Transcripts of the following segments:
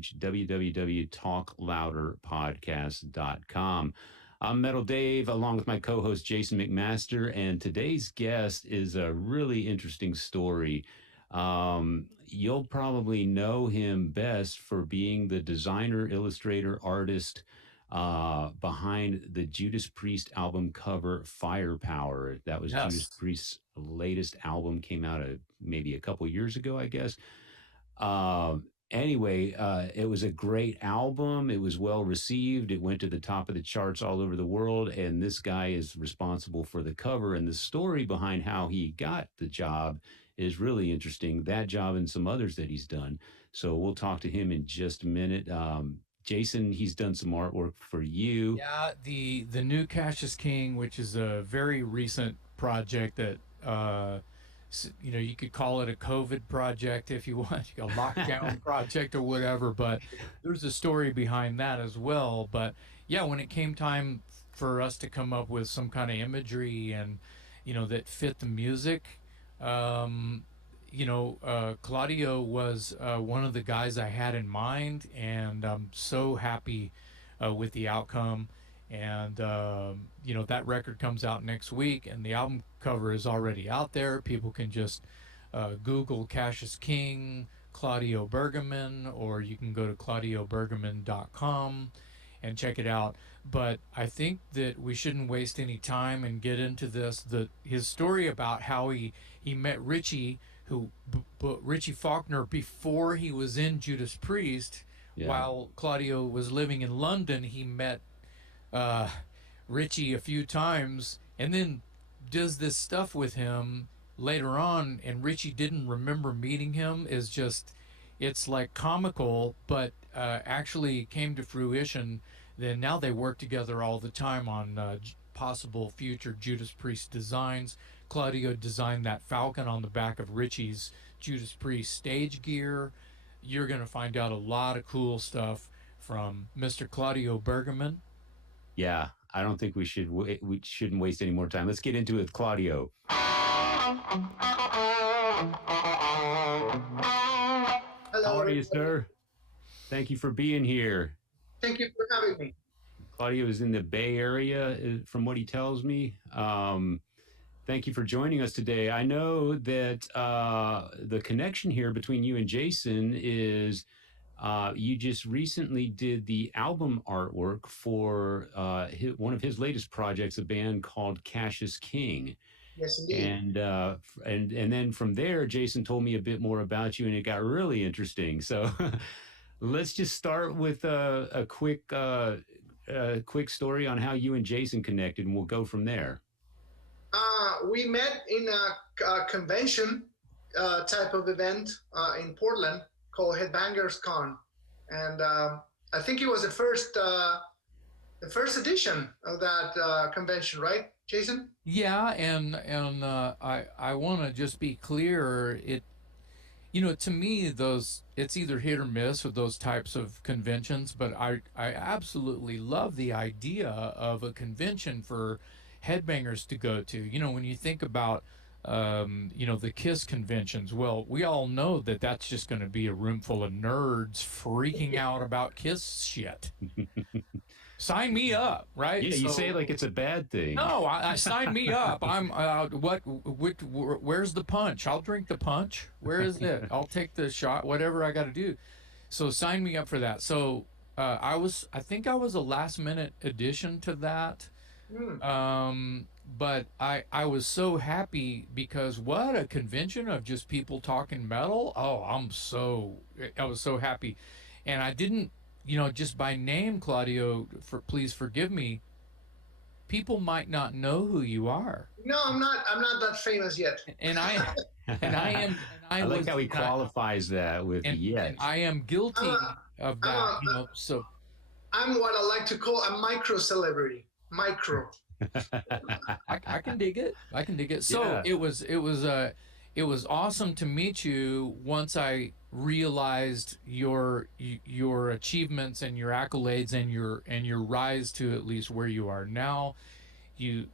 page, www.talklouderpodcast.com. I'm Metal Dave, along with my co-host Jason McMaster, and today's guest is a really interesting story. You'll probably know him best for being the designer, illustrator, artist behind the Judas Priest album cover Firepower. That was Yes. Judas Priest's latest album, came out maybe a couple years ago, I guess. Anyway, it was a great album. It was well received. It went to the top of the charts all over the world. And this guy is responsible for the cover. And the story behind how he got the job is really interesting. That job and some others that he's done. So we'll talk to him in just a minute. Jason, he's done some artwork for you. Yeah, the new Cassius King, which is a very recent project that you could call it a COVID project if you want, a lockdown project or whatever, but there's a story behind that as well. But yeah, when it came time for us to come up with some kind of imagery and, that fit the music, Claudio was one of the guys I had in mind, and I'm so happy with the outcome. And that record comes out next week, and the album cover is already out there. People can just Google Cassius King, Claudio Bergaman, or you can go to claudiobergaman.com and check it out. But I think that we shouldn't waste any time and get into this. His story about how he met Richie, Richie Faulkner, before he was in Judas Priest. Yeah. While Claudio was living in London, he met Richie a few times, and then does this stuff with him later on, and Richie didn't remember meeting him. It's like comical, but actually came to fruition. Then now they work together all the time on possible future Judas Priest designs. Claudio designed that falcon on the back of Richie's Judas Priest stage gear. You're going to find out a lot of cool stuff from Mr. Claudio Bergaman. Yeah, I don't think we shouldn't waste any more time. Let's get into it with Claudio. Hello. How are you, sir? Thank you for being here. Thank you for having me. Claudio is in the Bay Area, from what he tells me. Thank you for joining us today. I know that the connection here between you and Jason is you just recently did the album artwork for one of his latest projects, a band called Cassius King. Yes, indeed. And then from there, Jason told me a bit more about you, and it got really interesting. So let's just start with a quick story on how you and Jason connected, and we'll go from there. We met in a convention type of event in Portland called Headbangers Con, and I think it was the first edition of that convention, right, Jason? Yeah, and I want to just be clear. To me, it's either hit or miss with those types of conventions, but I absolutely love the idea of a convention for headbangers to go to. When you think about the KISS conventions, well, we all know that that's just going to be a room full of nerds freaking out about KISS shit. Sign me up, right? Yeah, you say it like it's a bad thing. No, I sign me up. I'm where's the punch? I'll drink the punch. Where is it? I'll take the shot, whatever I got to do. So sign me up for that. So I think I was a last minute addition to that. But I was so happy because what a convention of just people talking metal. Oh, I was so happy. And I didn't, just by name, Claudio, please forgive me, people might not know who you are. No, I'm not that famous yet. And I am. I like how he qualifies that with yet. And I am guilty of that. So I'm what I like to call a micro celebrity. Micro. I can dig it. So yeah. It was awesome to meet you once I realized your achievements and your accolades and your rise to at least where you are now. You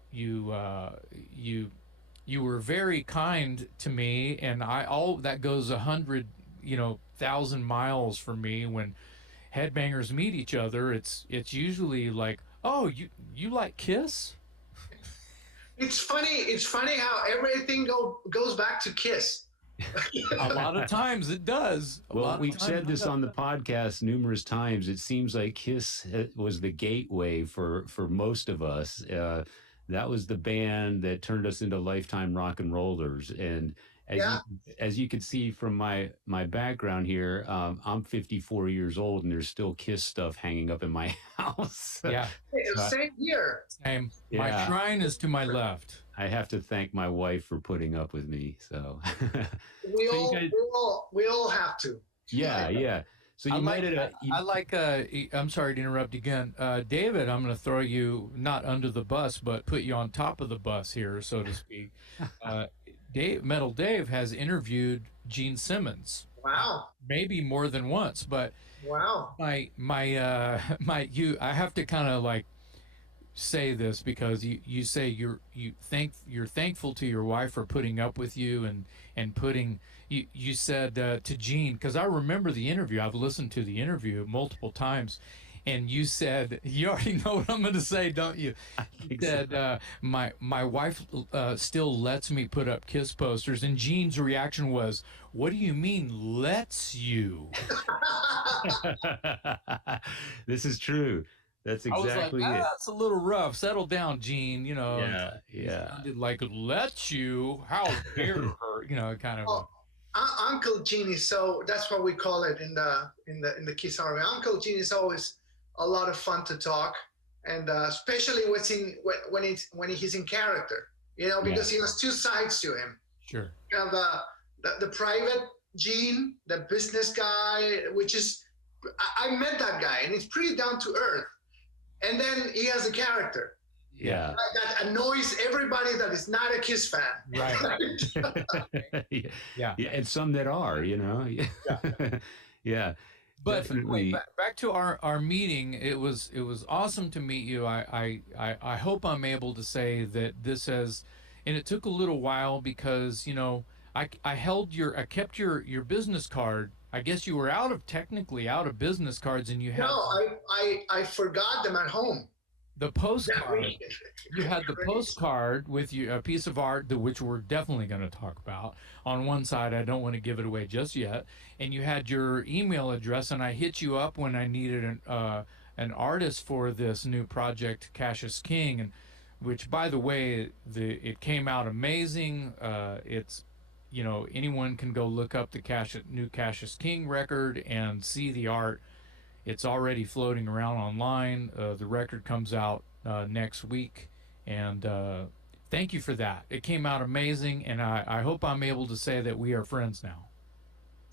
were very kind to me, and that goes 100,000 miles for me when headbangers meet each other, it's usually like, oh, you like Kiss? It's funny. It's funny how everything goes back to Kiss. A lot of times it does. Well, we've said this on the podcast numerous times. It seems like Kiss was the gateway for most of us. That was the band that turned us into lifetime rock and rollers. And as Yeah. as you can see from my background here, I'm 54 years old, and there's still Kiss stuff hanging up in my house. Yeah, Same here. same. My Yeah. shrine is to my left. I have to thank my wife for putting up with me. So, We So you all, guys- we all have to. yeah. So you might have. I like. I'm sorry to interrupt again, David. I'm going to throw you not under the bus, but put you on top of the bus here, so to speak. Metal Dave has interviewed Gene Simmons, Wow. maybe more than once, but Wow. I have to kind of like say this because you say you're thankful to your wife for putting up with you and putting you said to Gene, because I remember the interview, I've listened to the interview multiple times, and you said, you already know what I'm going to say, don't you? You said my wife still lets me put up Kiss posters, and Gene's reaction was, what do you mean lets you? This is true. That's I was like, exactly it. that's a little rough. Settle down, Gene. You know, Yeah. sounded like lets you. How dare her? You know, kind of. Oh, Uncle Gene is so. That's what we call it in the Kiss Army. Uncle Gene is always a lot of fun to talk, and especially when he's in character. You know, because he has two sides to him. Sure. You know, the private Gene, the business guy, which is I met that guy, and he's pretty down to earth. And then he has a character Yeah. that annoys everybody that is not a Kiss fan. Right. Yeah. And some that are, you know. Yeah. But Definitely. back to our meeting, it was awesome to meet you. I hope I'm able to say that this has, and it took a little while because, you know, I kept your business card. I guess you were technically out of business cards, and you had I forgot them at home. the postcard. You had the postcard with you, a piece of art which we're definitely going to talk about. On one side, I don't want to give it away just yet. And you had your email address, and I hit you up when I needed an artist for this new project, Cassius King, and which, by the way, it came out amazing. It's, you know, anyone can go look up the new Cassius King record and see the art. It's already floating around online. The record comes out next week, and thank you for that. It came out amazing, and I hope I'm able to say that we are friends now.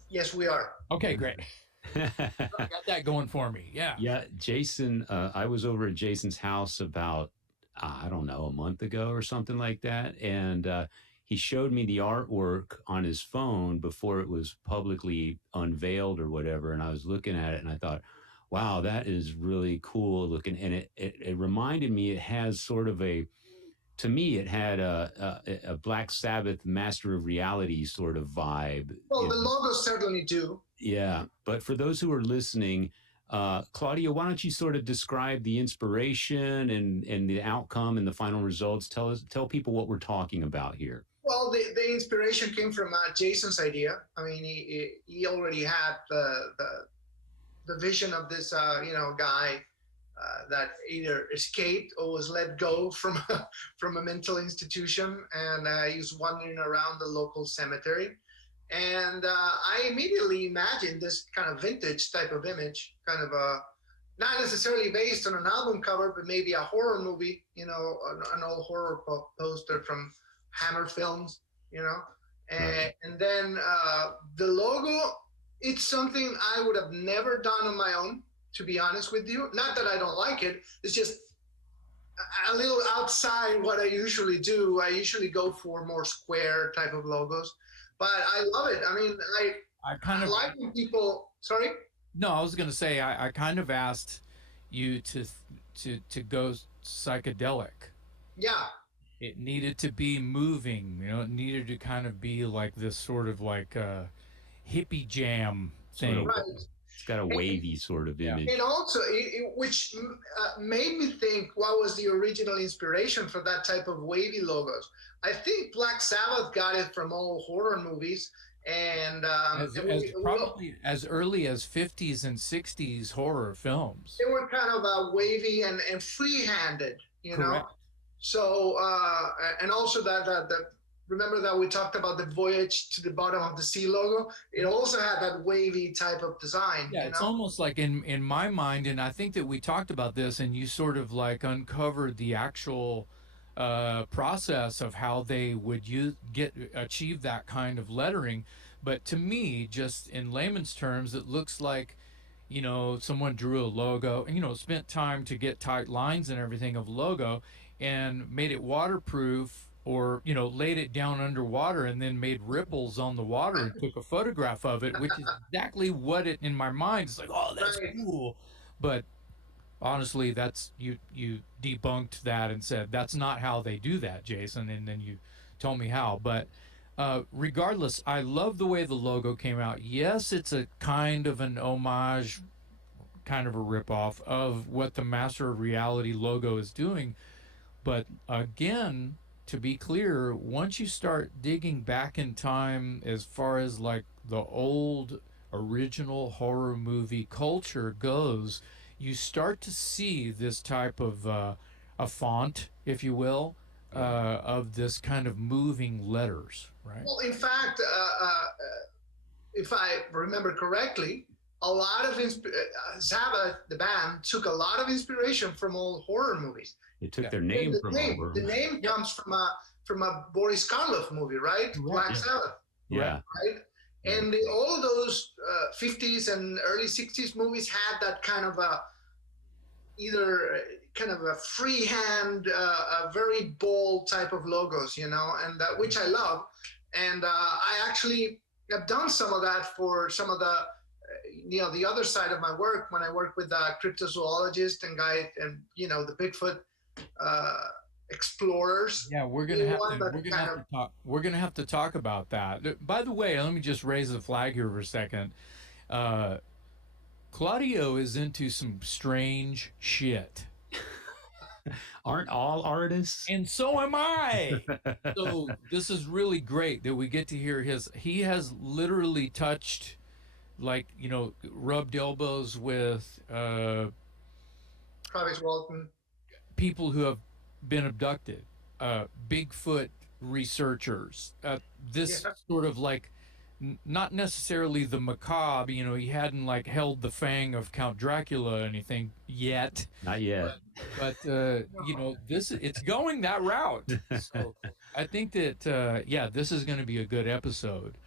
Yes, we are. Okay, great. Got that going for me. Yeah. Yeah, Jason, I was over at Jason's house about, I don't know, a month ago or something like that. And he showed me the artwork on his phone before it was publicly unveiled or whatever. And I was looking at it and I thought, wow, that is really cool looking. And it reminded me, it has sort of to me, it had a Black Sabbath Master of Reality sort of vibe. Well, the logos certainly do. Yeah, but for those who are listening, Claudia, why don't you sort of describe the inspiration and the outcome and the final results? Tell people what we're talking about here. Well, the inspiration came from Jason's idea. I mean, he already had the vision of this guy that either escaped or was let go from from a mental institution, and he was wandering around the local cemetery. And I immediately imagined this kind of vintage type of image, kind of not necessarily based on an album cover, but maybe a horror movie, you know, an old horror poster from Hammer Films, you know. And then the logo, it's something I would have never done on my own, to be honest with you. Not that I don't like it, it's just a little outside what I usually do. I usually go for more square type of logos. But I love it. I mean, I like when people. Sorry. No, I was going to say I kind of asked you to go psychedelic. Yeah. It needed to be moving. You know, it needed to kind of be like this sort of like hippie jam thing. Right. It's got a wavy sort of image. And also, which made me think, what was the original inspiration for that type of wavy logos? I think Black Sabbath got it from old horror movies, and probably as early as 50s and 60s horror films. They were kind of wavy and free-handed, you know. So and also that remember that we talked about the Voyage to the Bottom of the Sea logo? It also had that wavy type of design. Yeah, it's almost like in my mind, and I think that we talked about this, and you sort of like uncovered the actual process of how they would achieve that kind of lettering. But to me, just in layman's terms, it looks like, you know, someone drew a logo and, you know, spent time to get tight lines and everything of logo and made it waterproof, or, you know, laid it down underwater and then made ripples on the water and took a photograph of it, which is exactly what it, in my mind, is like, oh, that's cool. But honestly, that's, you debunked that and said, that's not how they do that, Jason. And then you told me how. But regardless, I love the way the logo came out. Yes, it's a kind of an homage, kind of a ripoff of what the Master of Reality logo is doing. But again, to be clear, once you start digging back in time as far as like the old original horror movie culture goes, you start to see this type of a font, if you will, of this kind of moving letters, right? Well, in fact, if I remember correctly, a lot of Sabbath, the band, took a lot of inspiration from old horror movies. It took their name from horror. The name comes from a Boris Karloff movie, right? Black Sabbath. Yeah. Right. And all those 50s and early 60s movies had that kind of either kind of a freehand, a very bold type of logos, you know, and which I love. And I actually have done some of that for some of the, you know, the other side of my work, when I work with cryptozoologists and you know, the Bigfoot explorers. Yeah, we're gonna have to talk about that. By the way, let me just raise the flag here for a second. Claudio is into some strange shit. Aren't all artists? And so am I. So this is really great that we get to hear he has literally touched, like, you know, rubbed elbows with Travis Walton, people who have been abducted, Bigfoot researchers, sort of like, not necessarily the macabre, you know, he hadn't like held the fang of Count Dracula or anything yet. Not yet. But you know, it's going that route. So I think that yeah, this is going to be a good episode.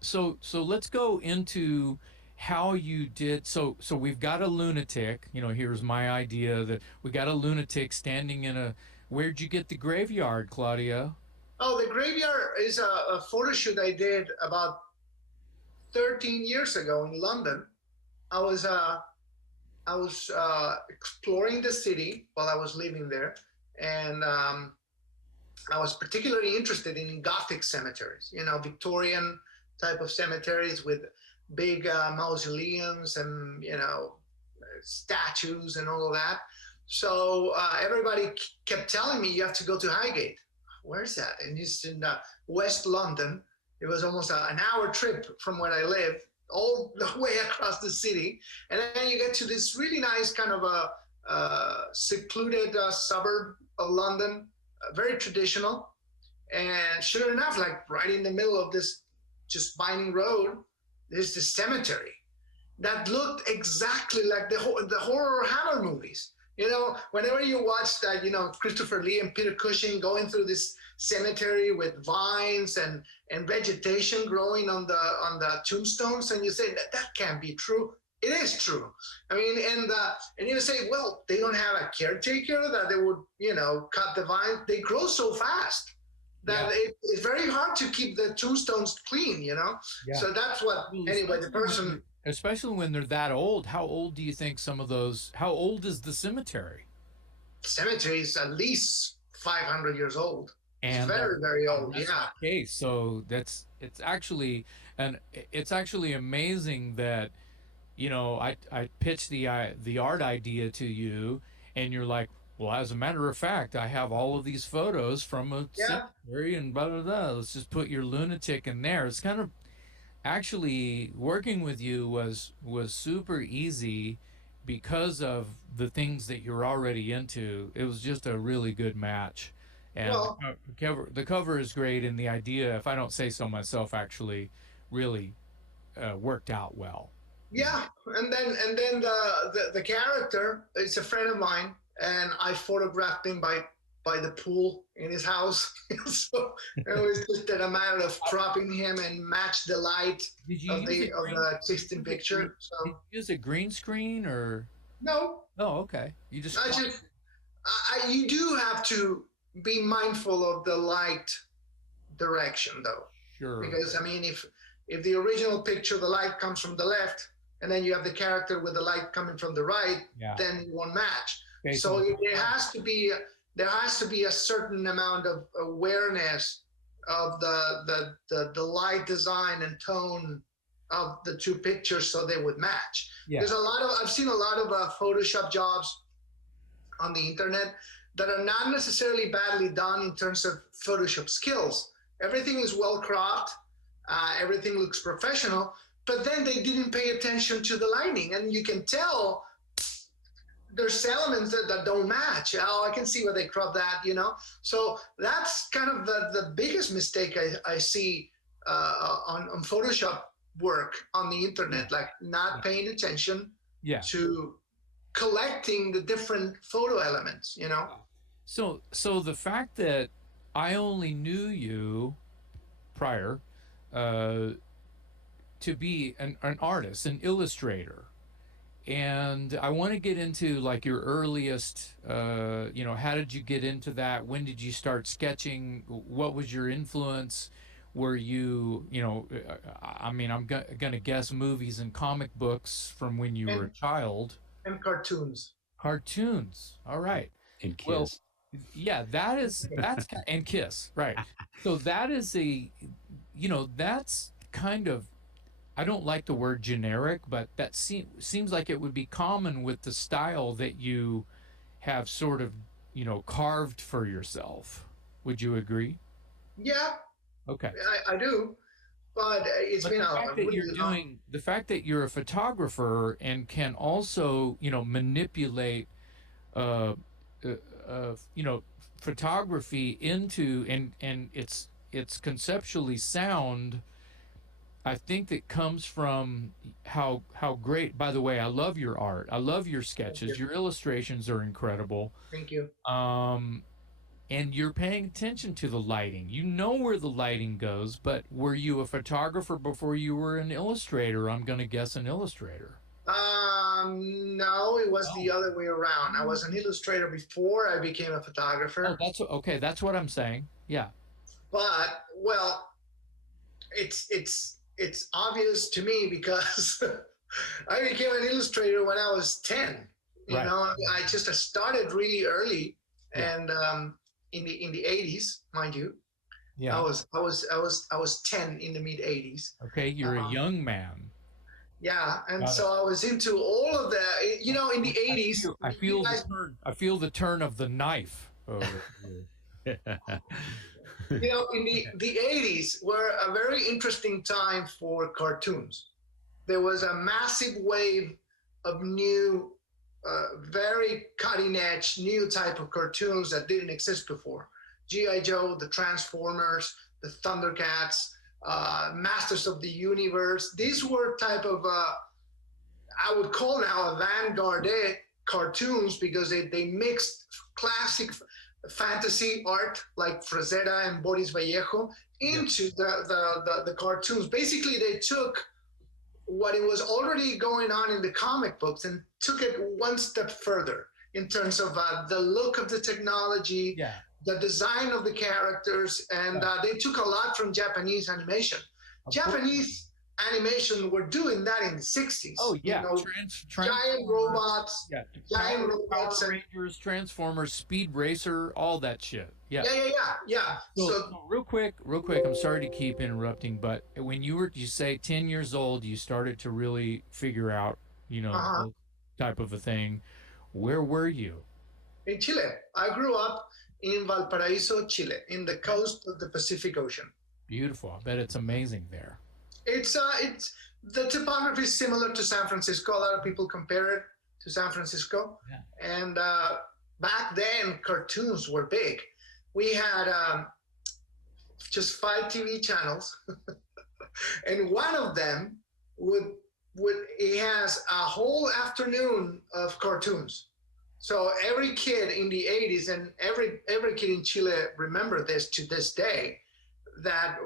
So let's go into how you did. So we've got a lunatic, you know, here's my idea that we got a lunatic standing in where'd you get the graveyard, Claudia? Oh, the graveyard is a photo shoot I did about 13 years ago in London. I was exploring the city while I was living there, and I was particularly interested in Gothic cemeteries, you know, Victorian type of cemeteries with big mausoleums and, you know, statues and all of that. So everybody kept telling me, you have to go to Highgate. Where's that? And it's in West London. It was almost an hour trip from where I live, all the way across the city. And then you get to this really nice kind of a secluded suburb of London, very traditional. And sure enough, like right in the middle of this just winding road, there's this cemetery that looked exactly like the horror Hammer movies. You know, whenever you watch that, you know, Christopher Lee and Peter Cushing going through this cemetery with vines and vegetation growing on the tombstones, and you say that can't be true. It is true. I mean, and you say, well, they don't have a caretaker that they would, you know, cut the vines. They grow so fast that it's very hard to keep the tombstones clean, you know. Yeah. So that's what, anyway, the person. Especially when they're that old. How old do you think some of those? How old is the cemetery? Cemetery is at least 500 years old. And it's very, very old. Yeah. Okay, so it's actually amazing that I pitched the art idea to you, and you're like, well, as a matter of fact, I have all of these photos from a Yeah. cemetery and blah blah blah. Let's just put your lunatic in there. It's kind of actually working with you was super easy because of the things that you're already into. It was just a really good match, and Well, the cover is great, and the idea, if I don't say so myself, actually really worked out well. yeah, and then the character is a friend of mine, and I photographed him by the pool in his house. So it was just a matter of cropping him and match the light Did you of use the existing picture. did So you use a green screen or? no, Oh, okay. You just I just you do have to be mindful of the light direction though, sure. because I mean if the original picture the light comes from the left and then you have the character with the light coming from the right, Yeah. then it won't match. Based So on the- there has to be a certain amount of awareness of the light design and tone of the two pictures so they would match. Yeah. I've seen a lot of Photoshop jobs on the internet that are not necessarily badly done in terms of Photoshop skills. Everything is well cropped, everything looks professional, but then they didn't pay attention to the lighting, and you can tell there's elements that don't match. Oh, I can see where they crop that, you know? So that's kind of the biggest mistake I see on Photoshop work on the internet, like not paying attention Yeah. to collecting the different photo elements, you know? So the fact that I only knew you prior to be an artist, an illustrator, and I want to get into like your earliest, how did you get into that? When did you start sketching? What was your influence? Were you, I mean, I'm gonna guess movies and comic books from when you were a child. And cartoons. Cartoons. All right. And Kiss. Well, yeah, and Kiss, right? So that is that's kind of, I don't like the word generic, but that seems like it would be common with the style that you have sort of, carved for yourself. Would you agree? Yeah, Okay. I do, but it's But been the a fact that you're doing, the fact that you're a photographer and can also, manipulate, uh, photography into and it's conceptually sound. I think that comes from how great. By the way, I love your art. I love your sketches. Your illustrations are incredible. Thank you. And you're paying attention to the lighting. You know where the lighting goes. But were you a photographer before you were an illustrator? I'm going to guess an illustrator. No, it was the other way around. I was an illustrator before I became a photographer. Oh, that's okay. That's what I'm saying. Yeah. But well, it's obvious to me because I became an illustrator when I was 10. You Right. know, I just started really early, Yeah. and in the 80s, mind you. Yeah. I was 10 in the mid 80s. Okay. You're a young man. Yeah, and Got so I was into all of the, in the 80s. I feel the turn. I feel the turn of the knife over here. In the 80s were a very interesting time for cartoons. There was a massive wave of new, very cutting edge, new type of cartoons that didn't exist before. G.I. Joe, the Transformers, the Thundercats, Masters of the Universe. These were type of, I would call now avant-garde cartoons because they mixed classic fantasy art like Frazetta and Boris Vallejo into the cartoons. Basically, they took what it was already going on in the comic books and took it one step further in terms of the look of the technology, Yeah. the design of the characters, and they took a lot from Japanese animation. Japanese animation were doing that in the 60s. Oh yeah. Giant robots, Yeah. giant robots, Power and Rangers, Transformers, Speed Racer, all that shit. Yeah. yeah. So real quick, I'm sorry to keep interrupting, but when you say 10 years old, you started to really figure out Uh-huh. type of a thing. Where were you? In Chile. I grew up in Valparaiso, Chile, in the coast of the Pacific Ocean. Beautiful. I bet it's amazing there. It's the topography is similar to San Francisco. A lot of people compare it to San Francisco. Yeah. And back then, cartoons were big. We had just 5 TV channels, and one of them would it has a whole afternoon of cartoons. So every kid in the 80s and every kid in Chile remember this to this day, that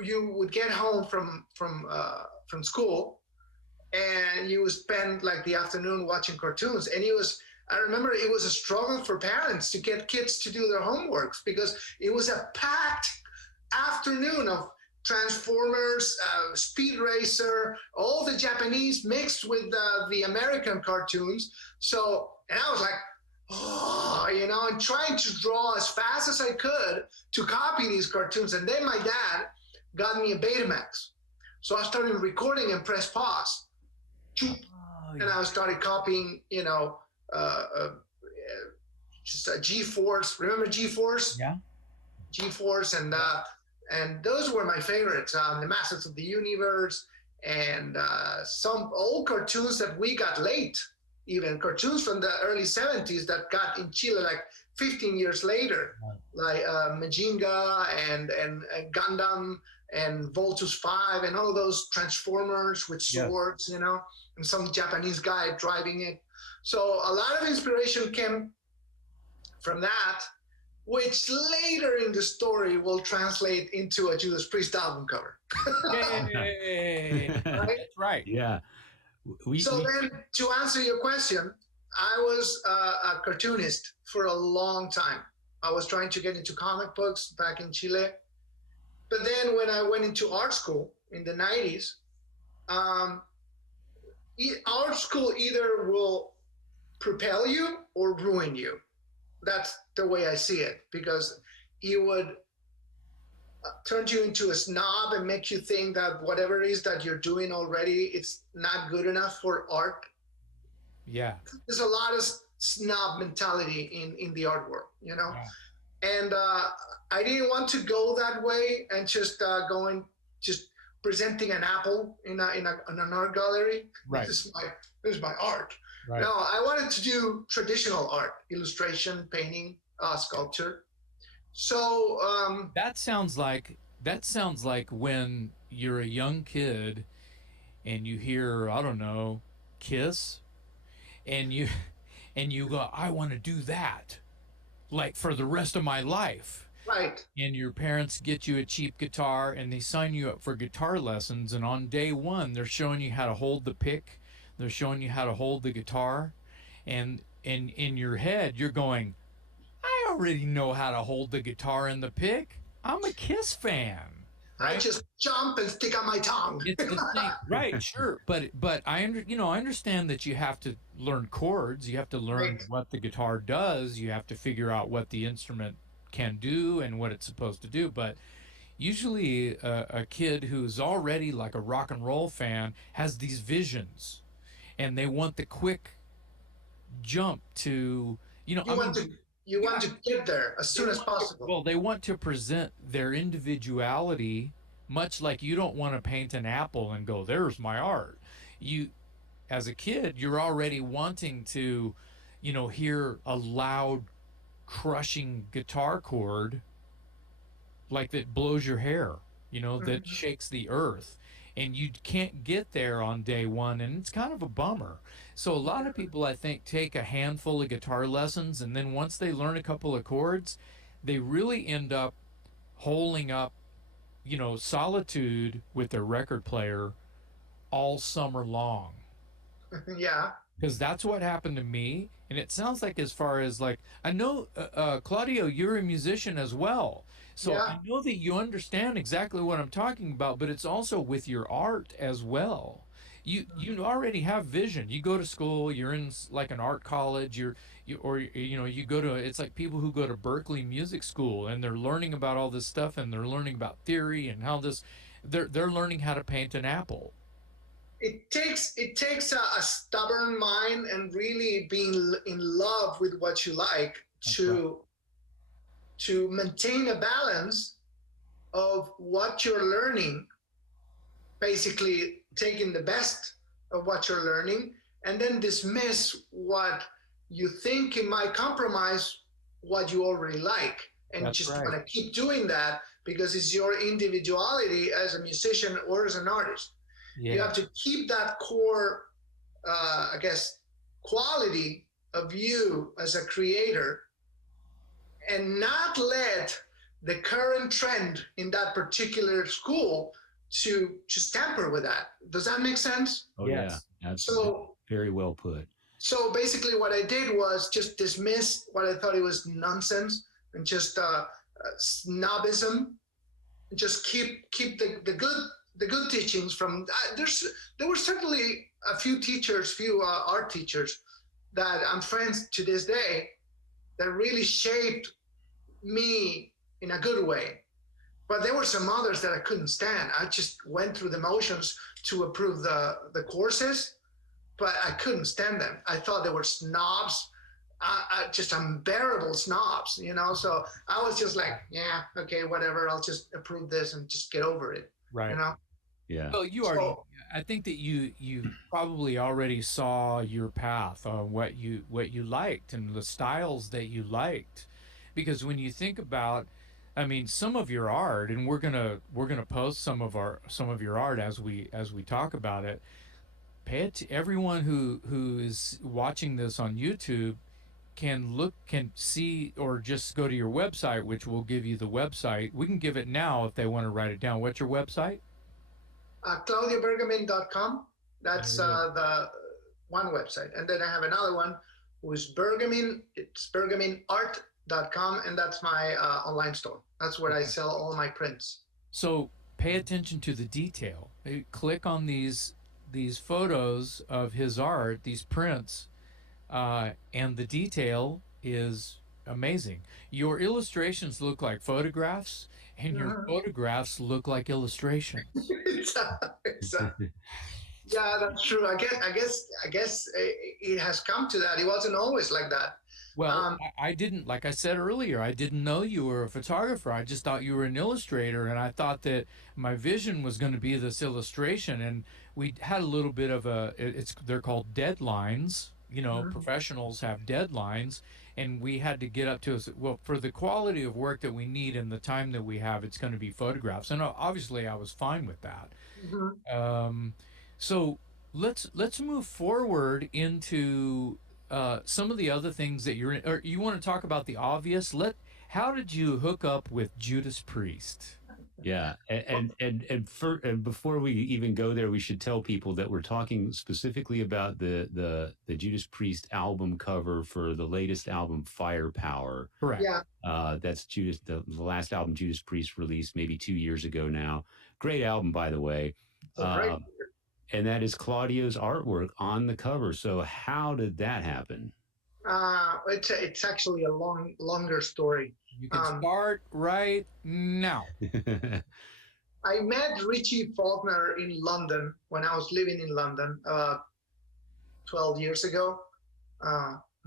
you would get home from school and you would spend like the afternoon watching cartoons. And I remember it was a struggle for parents to get kids to do their homeworks because it was a packed afternoon of Transformers, Speed Racer, all the Japanese mixed with the American cartoons. So, and I was like, oh, and trying to draw as fast as I could to copy these cartoons. And then my dad got me a Betamax. So I started recording and press pause. And I started copying, just a G-Force. Remember G-Force? Yeah. G-Force, and those were my favorites. The Masters of the Universe, and some old cartoons that we got late, even cartoons from the early 70s that got in Chile like 15 years later, like Majinga and Gundam and Voltus 5 and all those Transformers with swords, and some Japanese guy driving it. So a lot of inspiration came from that, which later in the story will translate into a Judas Priest album cover. Yay! Right? That's right. Yeah. Then, to answer your question, I was a cartoonist for a long time. I was trying to get into comic books back in Chile. But then when I went into art school in the 90s, art school either will propel you or ruin you. That's the way I see it, because it would turn you into a snob and make you think that whatever it is that you're doing already, it's not good enough for art. Yeah. There's a lot of snob mentality in the art world, Yeah. And I didn't want to go that way and just just presenting an apple in an art gallery. Right. This is my art. Right. No, I wanted to do traditional art, illustration, painting, sculpture. So that sounds like when you're a young kid and you hear, I don't know, Kiss, and you go, I want to do that, like for the rest of my life. Right. And your parents get you a cheap guitar and they sign you up for guitar lessons, and on day one they're showing you how to hold the pick, they're showing you how to hold the guitar, and in your head you're going, I already know how to hold the guitar and the pick. I'm a Kiss fan. I just jump and stick out my tongue. It's the thing, right? Sure, but I understand that you have to learn chords. You have to learn what the guitar does. You have to figure out what the instrument can do and what it's supposed to do. But usually, a kid who's already like a rock and roll fan has these visions, and they want the quick jump to you want to get there as soon as possible. Well, they want to present their individuality, much like you don't want to paint an apple and go, there's my art. You, as a kid, you're already wanting to, hear a loud, crushing guitar chord like that blows your hair, that shakes the earth. And you can't get there on day one, and it's kind of a bummer. So a lot of people, I think, take a handful of guitar lessons, and then once they learn a couple of chords, they really end up holding up, solitude with their record player all summer long. Yeah. Because that's what happened to me. And it sounds like, as far as like, I know, Claudio, you're a musician as well. So I know that you understand exactly what I'm talking about, but it's also with your art as well. You already have vision. You go to school, you're in like an art college, you go to, it's like people who go to Berkeley Music School and they're learning about all this stuff, and they're learning about theory and how this, they're learning how to paint an apple. it takes a stubborn mind and really being in love with what you like That's right. to maintain a balance of what you're learning, basically taking the best of what you're learning and then dismiss what you think it might compromise what you already like, and That's just right. want to keep doing that because it's your individuality as a musician or as an artist. You Yeah. have to keep that core, I guess, quality of you as a creator and not let the current trend in that particular school to just tamper with that. Does that make sense? Oh Yes. yeah, that's So, very well put. so basically, what I did was just dismiss what I thought it was nonsense and just snobism. Just keep the good teachings from. There were certainly a few teachers, few art teachers that I'm friends to this day that really shaped me in a good way. But there were some others that I couldn't stand. I just went through the motions to approve the courses, but I couldn't stand them. I thought they were snobs, just unbearable snobs, you know. So I was just like, yeah, okay, whatever. I'll just approve this and just get over it, Right. you know. Yeah. Well, you already. I think that you probably already saw your path on what you liked and the styles that you liked, because when you think about, I mean, some of your art, and we're gonna post some of your art as we talk about it. Everyone who is watching this on YouTube can see, or just go to your website, which will give you the website. We can give it now if they want to write it down. What's your website? ClaudiaBergamin.com. That's the one website. And then I have another one who's Bergamin. It's bergaminart.com. And that's my online store. That's where I sell all my prints. So pay attention to the detail. Click on these photos of his art, these prints, and the detail is amazing. Your illustrations look like photographs, and your photographs look like illustrations. Yeah, that's true. I guess it has come to that. It wasn't always like that. Well, I didn't, like I said earlier, I didn't know you were a photographer. I just thought you were an illustrator, and I thought that my vision was going to be this illustration. And we had a little bit of they're called deadlines. You know, professionals have deadlines, and we had to get up to well, for the quality of work that we need and the time that we have, it's going to be photographs. And obviously, I was fine with that. So let's move forward into some of the other things that you're in. Or you want to talk about the obvious? How did you hook up with Judas Priest? Yeah, and before we even go there, we should tell people that we're talking specifically about the Judas Priest album cover for the latest album, Firepower. Correct. Yeah. That's the last album Judas Priest released maybe 2 years ago now. Great album, by the way. Great. And that is Claudio's artwork on the cover. So how did that happen? It's actually a longer story. You can start right now. I met Richie Faulkner in London when I was living in London 12 years ago,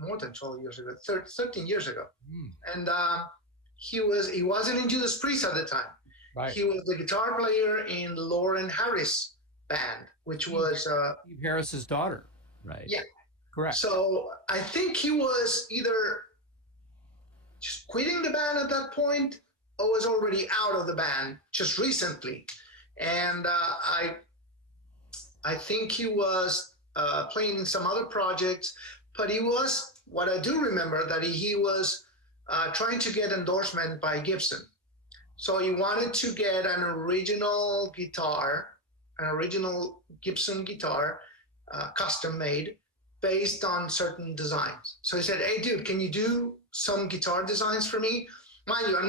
more than 12 years ago, 13 years ago. And he wasn't in Judas Priest at the time. Right. He was the guitar player in Lauren Harris band, which was Steve Harris's daughter. Right. Yeah. Correct. So I think he was either just quitting the band at that point or was already out of the band just recently. And I think he was playing in some other projects, but he was, what I do remember, that he was trying to get endorsement by Gibson. So he wanted to get an original guitar, an original Gibson guitar, custom made, based on certain designs. So he said, "Hey, dude, can you do some guitar designs for me?" Mind you, I'm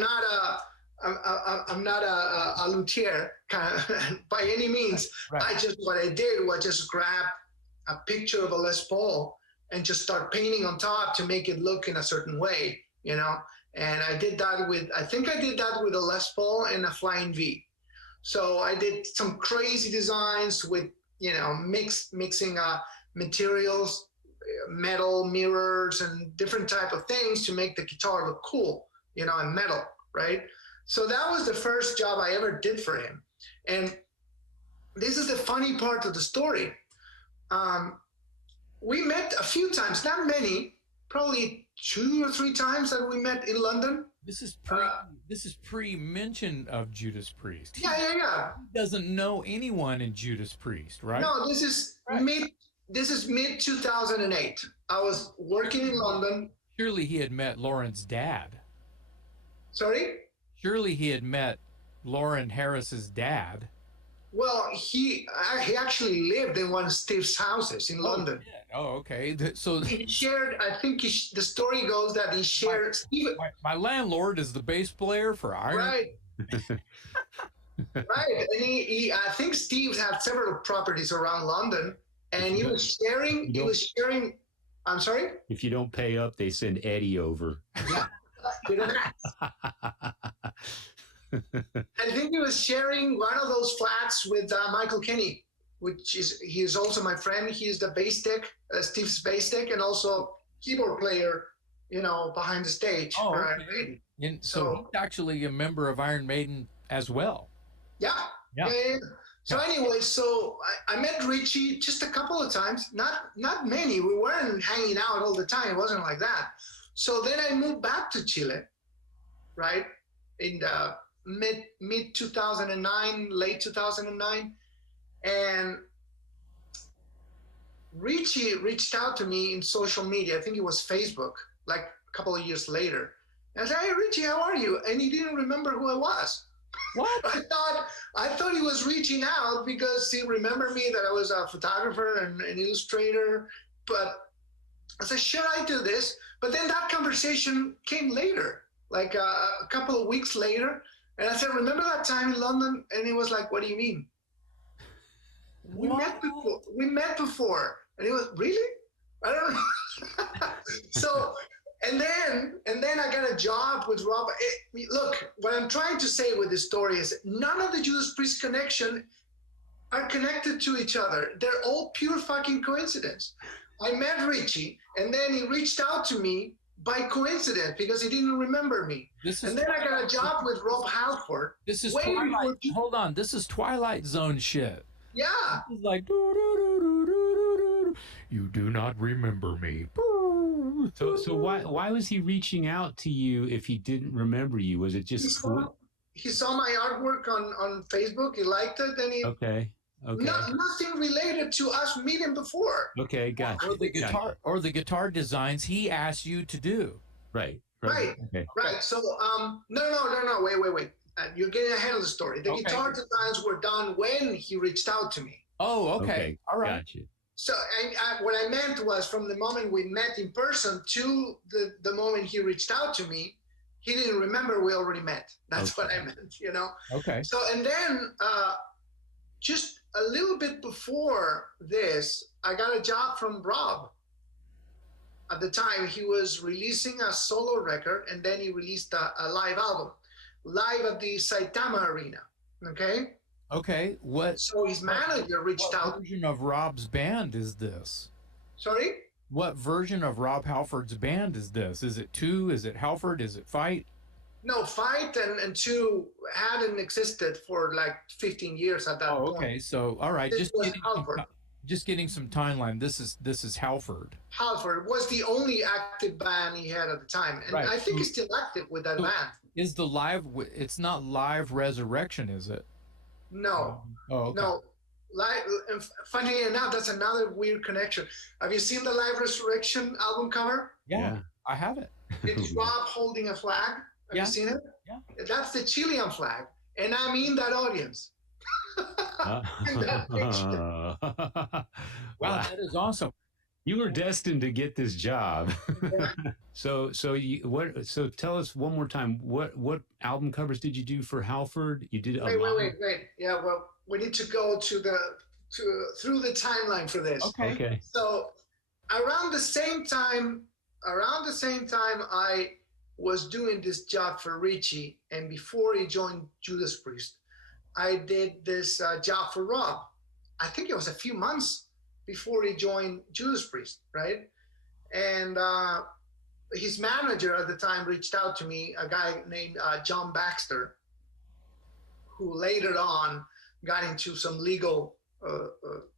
not a luthier kind of, by any means. Right. What I did was just grab a picture of a Les Paul and just start painting on top to make it look in a certain way, you know. And I did that I think I did that with a Les Paul and a Flying V. So I did some crazy designs with mixing materials, metal mirrors, and different type of things to make the guitar look cool, and metal, right? So that was the first job I ever did for him. And this is the funny part of the story. We met a few times, not many, probably 2 or 3 times that we met in London. This is pre-mention of Judas Priest. Yeah. He doesn't know anyone in Judas Priest, right? No, this is mid 2008. I was working in London. Surely he had met Lauren's dad. Sorry? Surely he had met Lauren Harris's dad. Well, he actually lived in one of Steve's houses in London. Oh, okay. So he shared. I think the story goes that he shared. My landlord is the bass player for Iron. Right. Right, and he I think Steve had several properties around London, and he was sharing. I'm sorry. If you don't pay up, they send Eddie over. Yeah. I think he was sharing one of those flats with Michael Kenny, he is also my friend. He is the bass tech, Steve's bass tech, and also keyboard player, behind the stage. Oh, okay. And so he's actually a member of Iron Maiden as well. Yeah. So anyway, I met Richie just a couple of times, not many. We weren't hanging out all the time. It wasn't like that. So then I moved back to Chile, right, in the mid 2009, late 2009, and Richie reached out to me in social media. I think it was Facebook, like a couple of years later. And I said, "Hey, Richie, how are you?" And he didn't remember who I was. What? I thought he was reaching out because he remembered me, that I was a photographer and an illustrator. But I said, "Should I do this?" But then that conversation came later, like a couple of weeks later. And I said, "Remember that time in London?" And he was like, "What do you mean?" We met before. And he was, "Really?" I don't know. So, and then I got a job with Rob. Look, what I'm trying to say with this story is none of the Judas Priest connection are connected to each other. They're all pure fucking coincidence. I met Richie, and then he reached out to me by coincidence because he didn't remember me. And then I got a job with Rob Halford. This is Twilight. Hold on, this is Twilight Zone shit. Yeah. This is like you do not remember me. So why was he reaching out to you if he didn't remember you? Was it just he saw my artwork on Facebook. He liked it, and he okay. Nothing related to us meeting before. Okay, gotcha. Or the guitar designs he asked you to do. Right. Okay. Right. So no. Wait. You're getting ahead of the story. The guitar designs were done when he reached out to me. Oh, okay. All right. Gotcha. So what I meant was from the moment we met in person to the moment he reached out to me, he didn't remember we already met. That's what I meant, Okay. So, and then just a little bit before this, I got a job from Rob. At the time, he was releasing a solo record, and then he released a live album, live at the Saitama Arena, okay? Okay, So his manager reached out. What version of Rob's band is this? Sorry? What version of Rob Halford's band is this? Is it 2? Is it Halford? Is it Fight? No, Fight and 2 hadn't existed for like 15 years at that point. Oh, okay. So, all right. Just getting some timeline. This is Halford. Halford was the only active band he had at the time. And I think he's still active with that band. Is the live, it's not Live Resurrection, is it? No. Oh, okay. No. Funny enough, that's another weird connection. Have you seen the Live Resurrection album cover? Yeah. I have it. It's Rob holding a flag. Have you seen it? Yeah. That's the Chilean flag. And I'm in that audience. In that picture. Wow, that is awesome. You were destined to get this job. So tell us one more time, what album covers did you do for Halford? You did wait. Yeah, well, we need to go through the timeline for this. Okay. So around the same time I was doing this job for Richie, and before he joined Judas Priest, I did this job for Rob I think it was a few months before he joined Judas Priest, right? And his manager at the time reached out to me, a guy named John Baxter, who later on got into some legal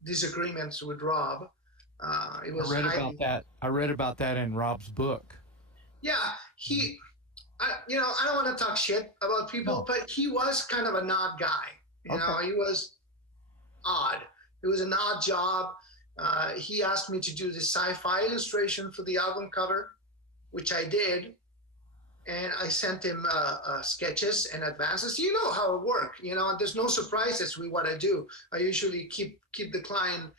disagreements with Rob. It was I read about that in Rob's book. Yeah, I don't want to talk shit about people, but he was kind of an odd guy. You know, he was odd. It was an odd job. He asked me to do the sci-fi illustration for the album cover, which I did. And I sent him sketches and advances. You know how it works. You know, there's no surprises with what I do. I usually keep the client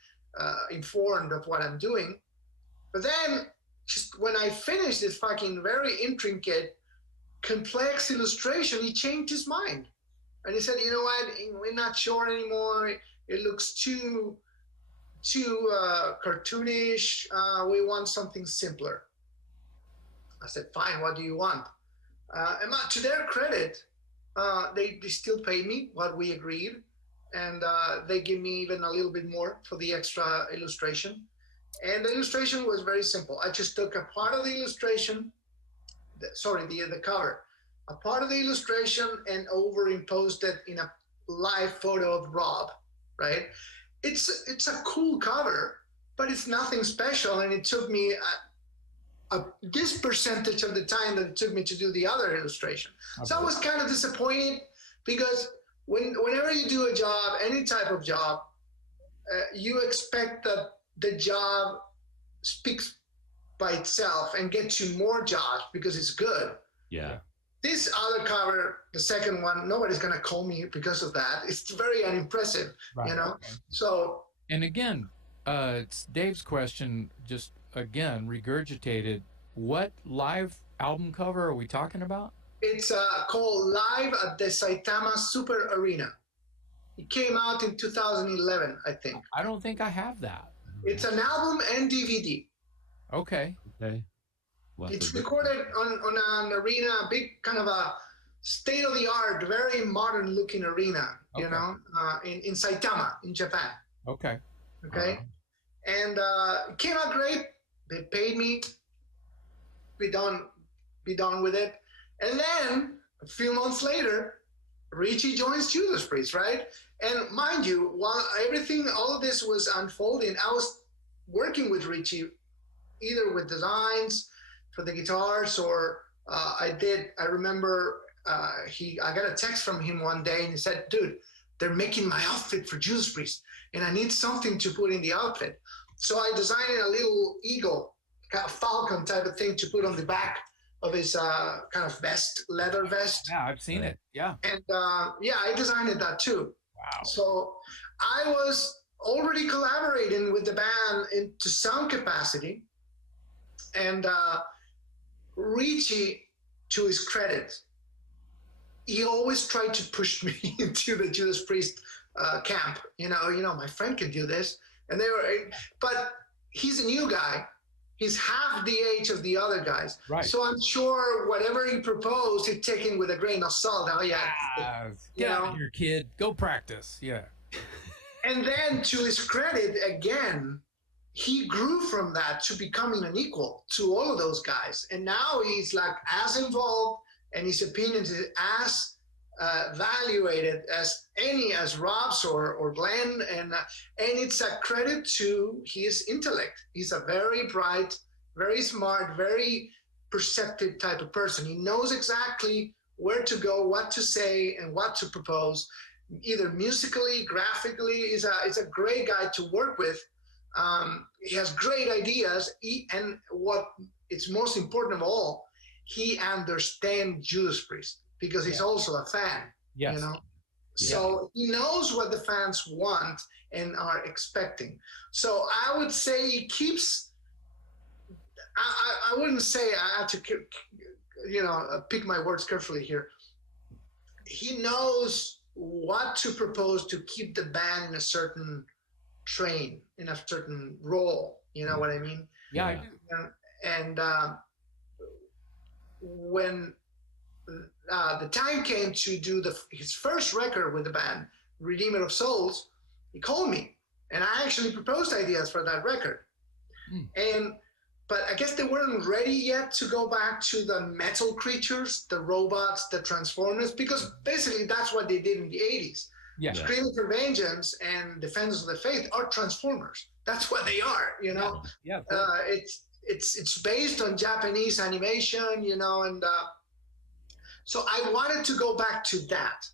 informed of what I'm doing. But then, just when I finished this fucking very intricate, complex illustration, he changed his mind. And he said, you know what, we're not sure anymore. It looks too cartoonish. We want something simpler. I said, fine, what do you want? And to their credit, they still pay me what we agreed. And they give me even a little bit more for the extra illustration. And the illustration was very simple. I just took a part of the illustration, the cover, a part of the illustration and overimposed it in a live photo of Rob, right? It's a cool cover, but it's nothing special. And it took me this percentage of the time that it took me to do the other illustration. Okay. So I was kind of disappointed because whenever you do a job, any type of job, you expect that the job speaks by itself and gets you more jobs because it's good. Yeah. This other cover, the second one, nobody's going to call me because of that. It's very unimpressive, right. You know? Okay. So. And again, it's Dave's question, just again, regurgitated. What live album cover are we talking about? It's called Live at the Saitama Super Arena. It came out in 2011, I think. I don't think I have that. It's an album and DVD. Okay. Well, it's recorded on an arena, a big kind of a state-of-the-art, very modern-looking arena, you know, in Saitama, in Japan. Okay. And it came out great. They paid me. Be done with it. And then a few months later, Richie joins Judas Priest, right? And mind you, while all of this was unfolding, I was working with Richie, either with designs for the guitars or I remember I got a text from him one day and he said, dude, they're making my outfit for Judas Priest and I need something to put in the outfit. So I designed a little eagle, kind of falcon type of thing to put on the back of his kind of vest, leather vest. Yeah, I've seen it. Yeah. And I designed that too. Wow. So I was already collaborating with the band into some capacity. And Richie, to his credit, he always tried to push me into the Judas Priest camp. You know, my friend can do this. And but he's a new guy. He's half the age of the other guys. Right. So I'm sure whatever he proposed, he'd taken with a grain of salt. Oh, yeah. Get out of here, kid. Go practice. Yeah. And then to his credit, again, he grew from that to becoming an equal to all of those guys. And now he's like as involved and his opinions is as evaluated as Rob's or Glenn, and it's a credit to his intellect. He's a very bright, very smart, very perceptive type of person. He knows exactly where to go, what to say, and what to propose, either musically, graphically. He's a great guy to work with. He has great ideas, and what it's most important of all, he understands Judas Priest because he's also a fan. Yes. You know, so he knows what the fans want and are expecting. So I would say he keeps. I wouldn't say I have to, pick my words carefully here. He knows what to propose to keep the band in a certain train, in a certain role. You know what I mean? Yeah, I do. And when the time came to do his first record with the band, Redeemer of Souls, he called me And I actually proposed ideas for that record. But I guess they weren't ready yet to go back to the metal creatures, the robots, the Transformers, because basically that's what they did in the 80s. Yeah. Screaming for Vengeance and Defenders of the Faith are Transformers. That's what they are, you know. Yeah. It's based on Japanese animation, you know, and so I wanted to go back to that,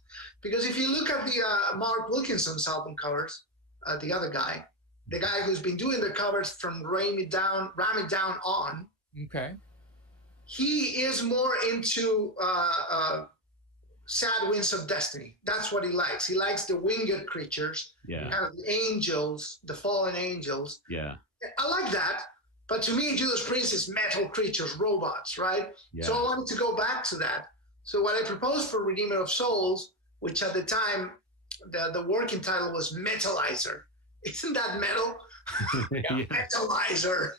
because if you look at the Mark Wilkinson's album covers, the other guy, the guy who's been doing the covers from Ram It Down on. Okay. He is more into Sad Winds of Destiny. That's what he likes. He likes the winged creatures, kind of the angels, the fallen angels. Yeah. I like that. But to me, Judas Priest is metal creatures, robots, right? Yeah. So I wanted to go back to that. So what I proposed for Redeemer of Souls, which at the time, the working title was Metalizer. Isn't that metal? Yeah. Metalizer.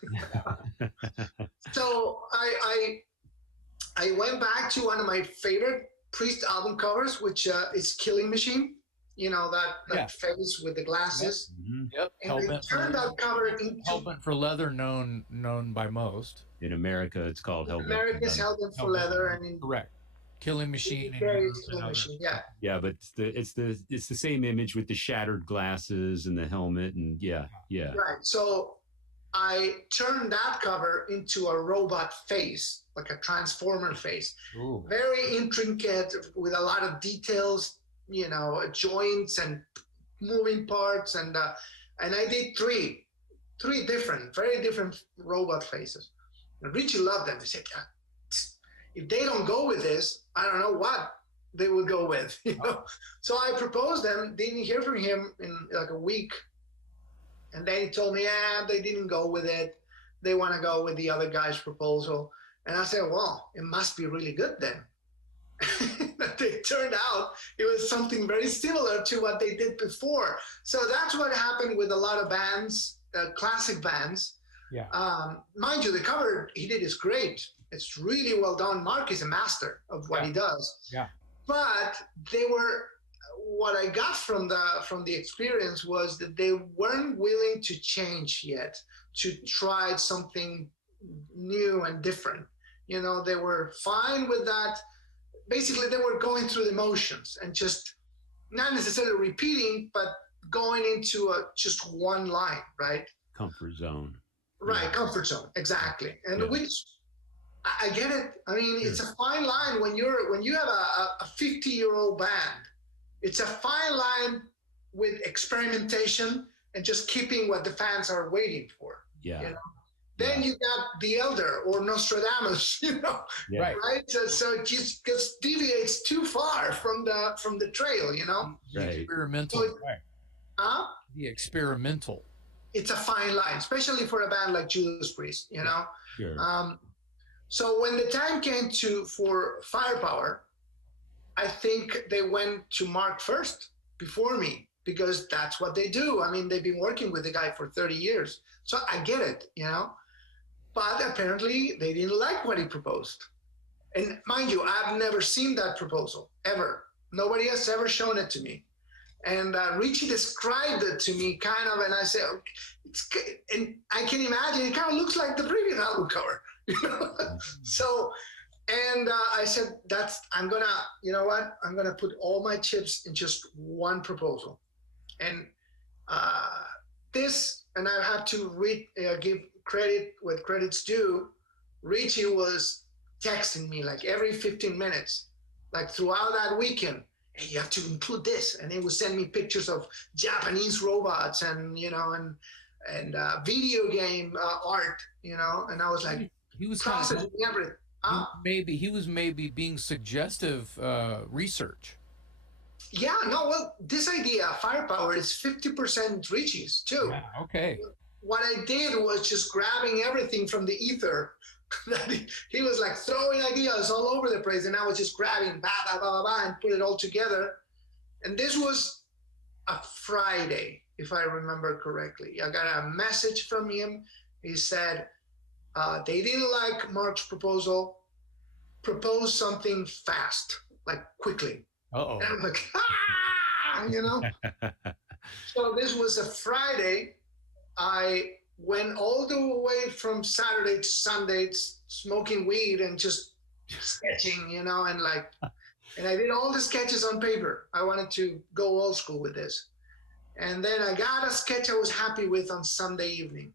So I went back to one of my favorite Priest album covers, which is Killing Machine. You know, that face with the glasses. Yep. And they turned that cover into Hellbent for Leather, known by most. In America, it's called Hellbent. America's Hellbent for Leather, and in Correct. Killing Machine. Killing Machine. Yeah. Yeah, but it's the same image with the shattered glasses and the helmet, and yeah. Right. So I turned that cover into a robot face, like a transformer face. Ooh. Very intricate with a lot of details, you know, joints and moving parts, and I did three very different robot faces. And Richie loved them. He said, if they don't go with this, I don't know what they would go with, you know. So I proposed them, didn't hear from him in like a week. And then he told me, they didn't go with it. They want to go with the other guy's proposal. And I said, well, it must be really good then. It turned out it was something very similar to what they did before. So that's what happened with a lot of bands, classic bands. Yeah. Mind you, the cover he did is great. It's really well done. Mark is a master of what he does. Yeah. But what I got from the experience was that they weren't willing to change yet, to try something new and different. You know, they were fine with that. Basically, they were going through the motions and just not necessarily repeating, but going into just one line, right? Comfort zone. Right, comfort zone, exactly. And which I get it. I mean, it's a fine line when you have a 50-year-old band. It's a fine line with experimentation and just keeping what the fans are waiting for. Yeah. You know? Then you got The Elder or Nostradamus, you know, right? So it just deviates too far from the trail, you know. The experimental. So the experimental. It's a fine line, especially for a band like Judas Priest, you know. Sure. So when the time came for Firepower, I think they went to Mark first before me, because that's what they do. I mean, they've been working with the guy for 30 years. So I get it, you know. But apparently they didn't like what he proposed. And mind you, I've never seen that proposal, ever. Nobody has ever shown it to me. And Richie described it to me kind of, and I said, and I can imagine it kind of looks like the previous album cover, you know? So, and I said, I'm gonna put all my chips in just one proposal. And and I have to give credit where credit's due. Richie was texting me like every 15 minutes, like throughout that weekend. Hey, you have to include this, and he would send me pictures of Japanese robots and and video game art, you know. And I was like, he was processing everything. He was maybe being suggestive research. Yeah, no, well, this idea, Firepower, is 50% Richie's too. Yeah, okay. What I did was just grabbing everything from the ether. He was like throwing ideas all over the place, and I was just grabbing and put it all together. And this was a Friday, if I remember correctly. I got a message from him. He said they didn't like Mark's proposal. Propose something fast, like quickly. Uh-oh. And I'm like, you know. So this was a Friday. I went all the way from Saturday to Sunday smoking weed and just sketching, you know, and I did all the sketches on paper. I wanted to go old school with this. And then I got a sketch I was happy with on Sunday evening.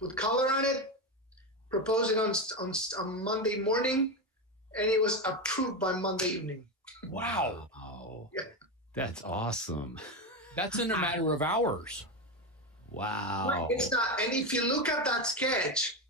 Put color on it, proposed it on Monday morning, and it was approved by Monday evening. Wow. Yeah. That's awesome. That's in a matter of hours. Wow. It's not, and if you look at that sketch,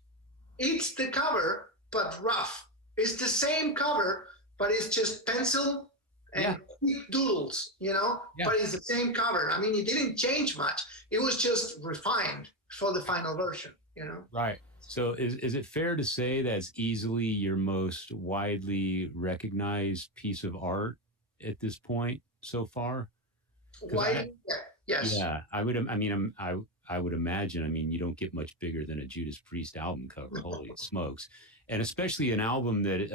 it's the cover, but rough. It's the same cover, but it's just pencil and quick doodles, you know, but it's the same cover. I mean, it didn't change much. It was just refined for the final version, you know? Right. So is it fair to say that's easily your most widely recognized piece of art at this point so far? Why? Yes. Yeah, I would imagine. I mean, you don't get much bigger than a Judas Priest album cover. Holy smokes. And especially an album that,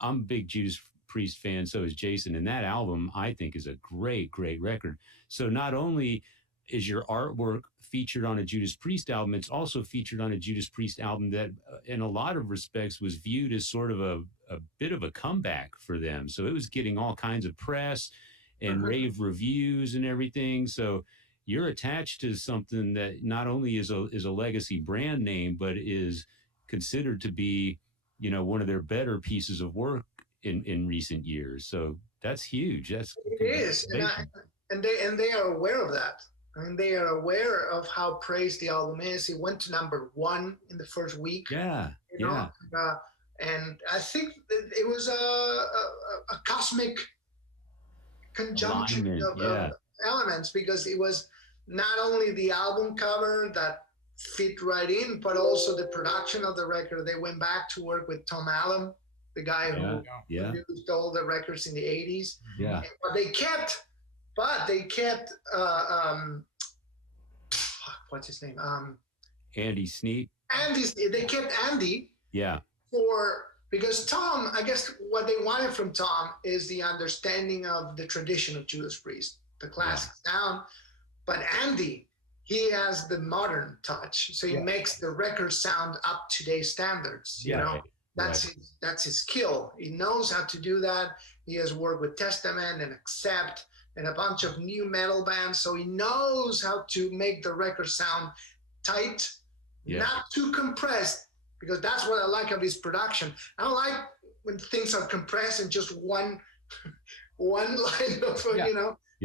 I'm a big Judas Priest fan, so is Jason. And that album, I think, is a great, great record. So not only is your artwork featured on a Judas Priest album, it's also featured on a Judas Priest album that, in a lot of respects, was viewed as sort of a bit of a comeback for them. So it was getting all kinds of press and rave reviews and everything. So you're attached to something that not only is a legacy brand name, but is considered to be, one of their better pieces of work in recent years. So that's huge. It is, and they are aware of that. I mean, they are aware of how praised the album is. It went to #1 in the first week. Yeah, and I think it was a cosmic conjunction of elements, because it was not only the album cover that fit right in, but also the production of the record. They went back to work with Tom Allen, the guy who produced all the records in the 80s. Yeah. But they kept what's his name? Andy Sneap. They kept Andy. Yeah. Because Tom, I guess what they wanted from Tom is the understanding of the tradition of Judas Priest, the classic sound. But Andy, he has the modern touch. So he makes the record sound up to today's standards. You know, that's his skill. He knows how to do that. He has worked with Testament and Accept and a bunch of new metal bands. So he knows how to make the record sound tight, not too compressed, because that's what I like of his production. I don't like when things are compressed and just one line of,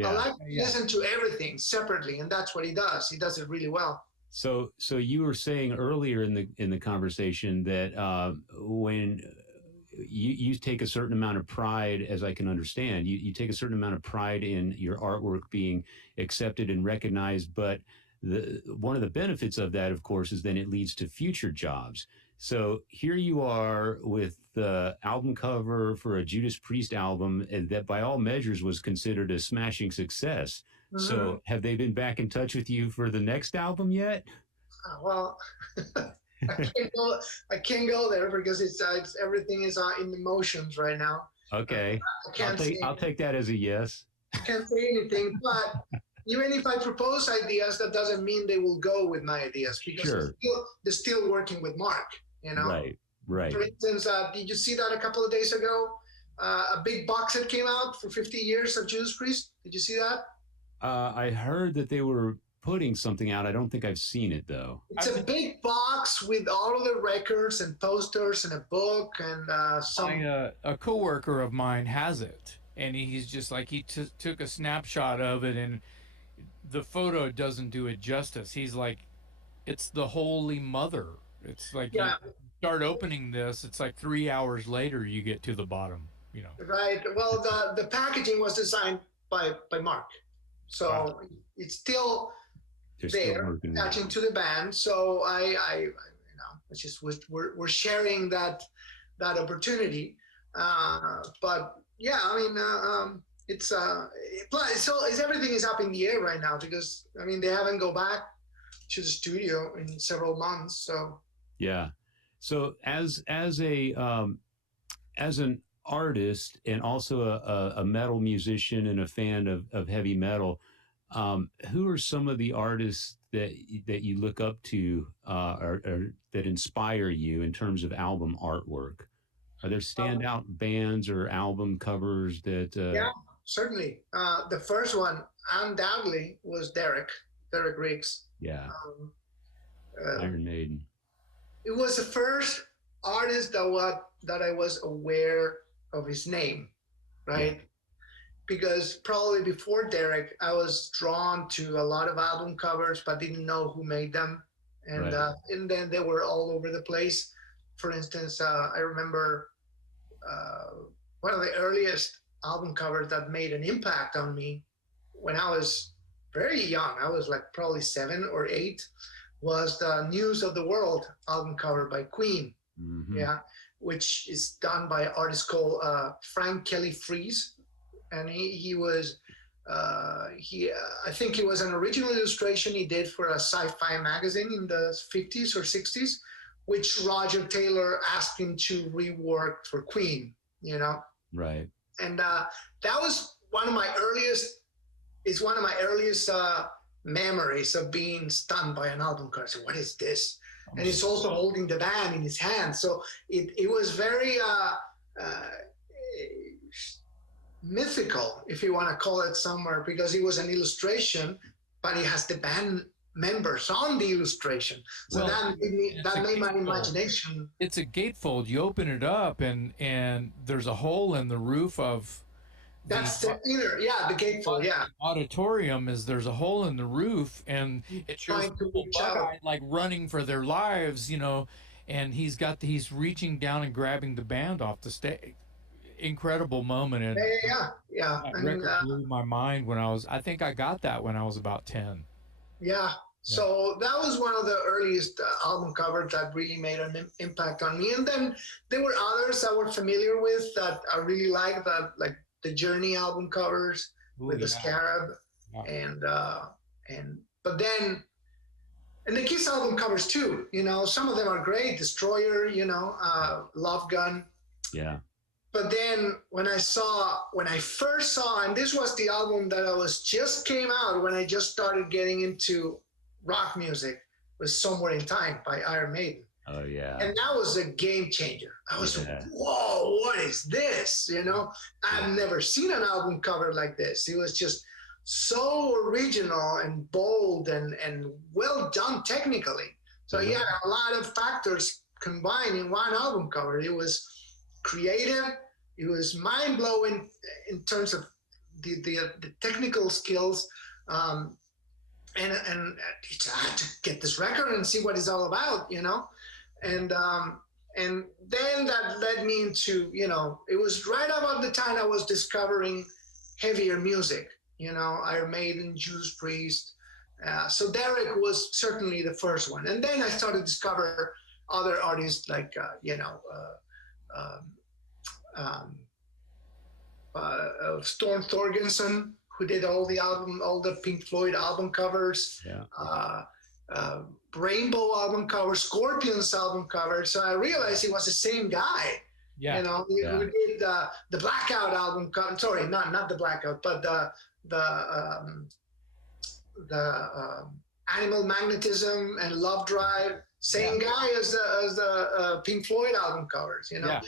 I like to listen to everything separately, and that's what he does. He does it really well. So you were saying earlier in the conversation that when you take a certain amount of pride, as I can understand, you take a certain amount of pride in your artwork being accepted and recognized, but one of the benefits of that, of course, is then it leads to future jobs. So here you are with the album cover for a Judas Priest album that by all measures was considered a smashing success. So have they been back in touch with you for the next album yet? Well, I can't go there because it's everything is in the motions right now. Okay. I'll take that as a yes. I can't say anything, but even if I propose ideas, that doesn't mean they will go with my ideas, because they're still working with Mark, Right. For instance, did you see that a couple of days ago? A big box set came out for 50 years of Judas Priest. Did you see that? I heard that they were putting something out. I don't think I've seen it, though. It's a big box with all of the records and posters and a book and some. A coworker of mine has it, and he's just like, he took a snapshot of it, and the photo doesn't do it justice. He's like, it's the Holy Mother. It's like you start opening this, it's like 3 hours later you get to the bottom, Right. Well, the packaging was designed by Mark, so it's still there, attaching to the band. So it's just we're sharing that opportunity. But yeah, I mean, it's everything is up in the air right now, because they haven't go back to the studio in several months. So yeah. So as an artist and also a metal musician and a fan of heavy metal, Who are some of the artists that you look up to, or that inspire you in terms of album artwork? Are there Um, standout bands or album covers that? yeah, certainly. The first one undoubtedly was Derek Riggs. Yeah, Um, uh, Iron Maiden. it was the first artist that I was aware of his name, Yeah, right? Because probably before Derek, I was drawn to a lot of album covers, but didn't know who made them, right. And then they were all over the place. For instance, I remember one of the earliest album covers that made an impact on me when I was very young. I was like probably 7 or 8. Was the News of the World album cover by Queen, Mm-hmm. yeah, which is done by an artist called Frank Kelly Freeze, and he was I think it was an original illustration he did for a sci-fi magazine in the 50s or 60s, which Roger Taylor asked him to rework for Queen, you know. Right. And that was one of my earliest. It's one of my earliest memories of being stunned by an album cover. So what is this? And he's also holding the band in his hand. So it was very mythical, if you want to call it somewhere, because it was an illustration, but he has the band members on the illustration. So Well, that made my imagination. It's a gatefold. You open it up, and there's a hole in the roof of That's the inner, yeah, the gatefold, yeah. auditorium. Is there's a hole in the roof, and it shows Trying to people reach out. bug-eyed, like running for their lives, and he's reaching down and grabbing the band off the stage. Incredible moment, and Yeah. that And, record blew my mind when I think I got that when I was about 10. yeah. So that was one of the earliest album covers that really made an impact on me. And then there were others I were familiar with that I really liked, that like the Journey album covers with the Scarab, Yeah. and but then and the Kiss album covers too. Some of them are great. Destroyer, Love Gun. Yeah. But then when I first saw, and this was the album that just came out when I just started getting into rock music, was Somewhere in Time by Iron Maiden. Oh yeah. And that was a game changer. I was like, whoa, what is this? I've never seen an album cover like this. It was just so original and bold and well done technically. So he had a lot of factors combined in one album cover. It was creative. It was mind-blowing in terms of the technical skills. And I had to get this record and see what it's all about, and then that led me into, it was right about the time I was discovering heavier music, Iron Maiden, Judas Priest. So Derek was certainly the first one, and then I started to discover other artists like Storm Thorgerson, who did all the Pink Floyd album covers, Rainbow album cover, Scorpions album cover. So I realized it was the same guy. Yeah. Who did the Blackout album cover. Sorry, not the Blackout, but the Animal Magnetism and Love Drive. Same guy as the Pink Floyd album covers. Yeah.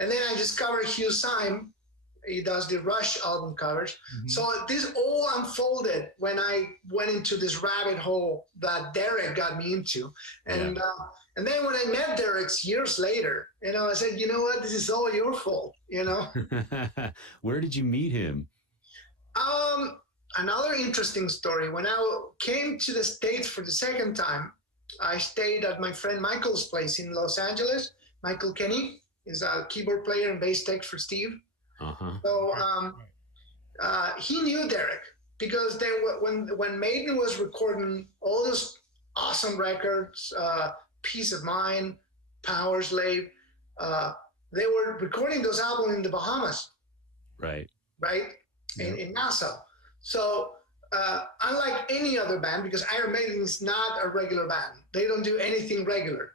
And then I discovered Hugh Syme. He does the Rush album covers. Mm-hmm. So this all unfolded when I went into this rabbit hole that Derek got me into. And then when I met Derek years later, I said, you know what, this is all your fault, Where did you meet him? Another interesting story. When I came to the States for the second time, I stayed at my friend Michael's place in Los Angeles. Michael Kenny is a keyboard player and bass tech for Steve. Uh-huh. So he knew Derek because when Maiden was recording all those awesome records, Peace of Mind, Power Slave, they were recording those albums in the Bahamas. Right. In Nassau. So unlike any other band, because Iron Maiden is not a regular band, they don't do anything regular.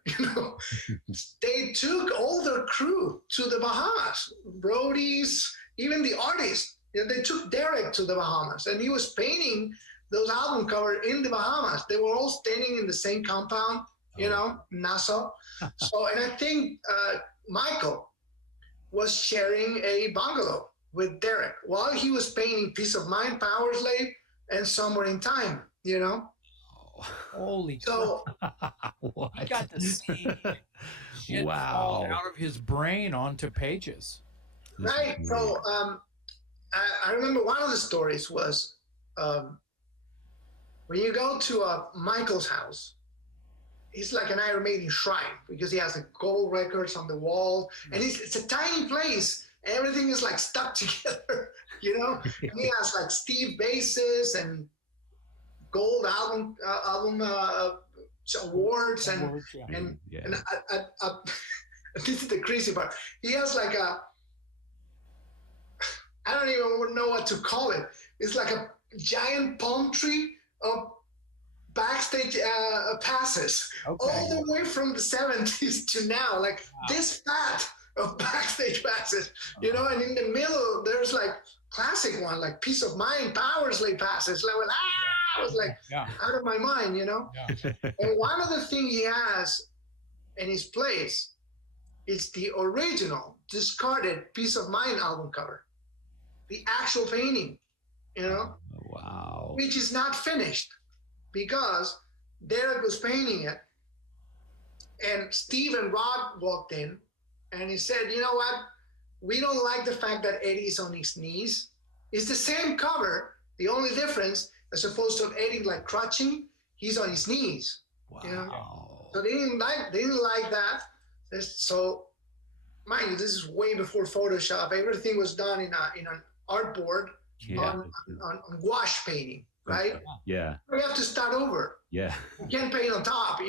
They took all their crew to the Bahamas, roadies, even the artists They took Derek to the Bahamas, and he was painting those album cover in the Bahamas. They were all staying in the same compound, Nassau. So, and I think Michael was sharing a bungalow with Derek while he was painting Peace of Mind, Power Slave, and Somewhere in Time, Holy So, What? He got to see shit fall out of his brain onto pages. right. So, I remember one of the stories was when you go to Michael's house, it's like an Iron Maiden shrine because he has the gold records on the wall, and it's a tiny place. And everything is like stuck together, And he has like Steve basses and gold album awards and this is the crazy part. He has like I don't even know what to call it. It's like a giant palm tree of backstage passes, all the way from the 70s to now, like this fat of backstage passes, and in the middle there's like classic one, like Peace of Mind, Power Slave passes. Like, I was like out of my mind, And one of the things he has in his place is the original discarded Peace of Mind album cover, the actual painting, Wow. which is not finished because Derek was painting it, and Steve and Rod walked in, and he said, "You know what? We don't like the fact that Eddie's on his knees. It's the same cover. The only difference, as opposed to Eddie like crouching, he's on his knees." Wow. So they didn't like that. So, mind you, this is way before Photoshop. Everything was done in an artboard on gouache painting, right? Yeah. We have to start over. Yeah. You can't paint on top,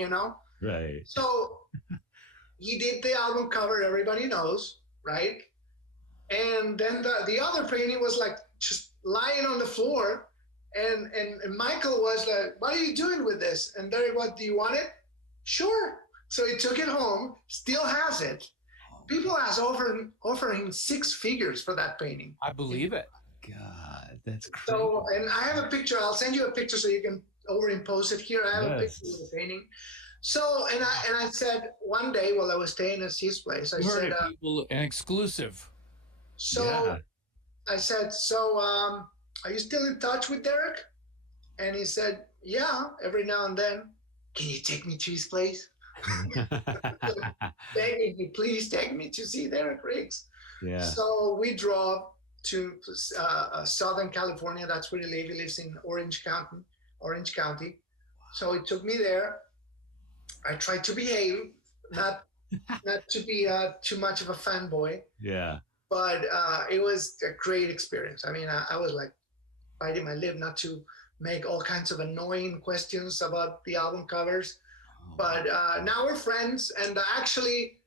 Right. So he did the album cover, everybody knows, right? And then the other painting was like just lying on the floor, and Michael was like, "What are you doing with this?" And Derek, "What, do you want it?" "Sure." So he took it home, still has it. People has offering him 6 figures for that painting. I believe it. God, that's crazy. So, and I have a picture. I'll send you a picture so you can overimpose it here. I have a picture of the painting. So, and I said one day while I was staying at his place, I said, people, an exclusive. So I said, "So, are you still in touch with Derek?" And he said, "Yeah, every now and then." "Can you take me to his place?" "Begging you, please take me to see Derek Riggs." Yeah. So we drove to Southern California. That's where he lives. He lives in Orange County. So he took me there. I tried to behave, not to be too much of a fanboy. Yeah. But it was a great experience. I mean, I was like biting my lip not to make all kinds of annoying questions about the album covers. But now we're friends, and actually,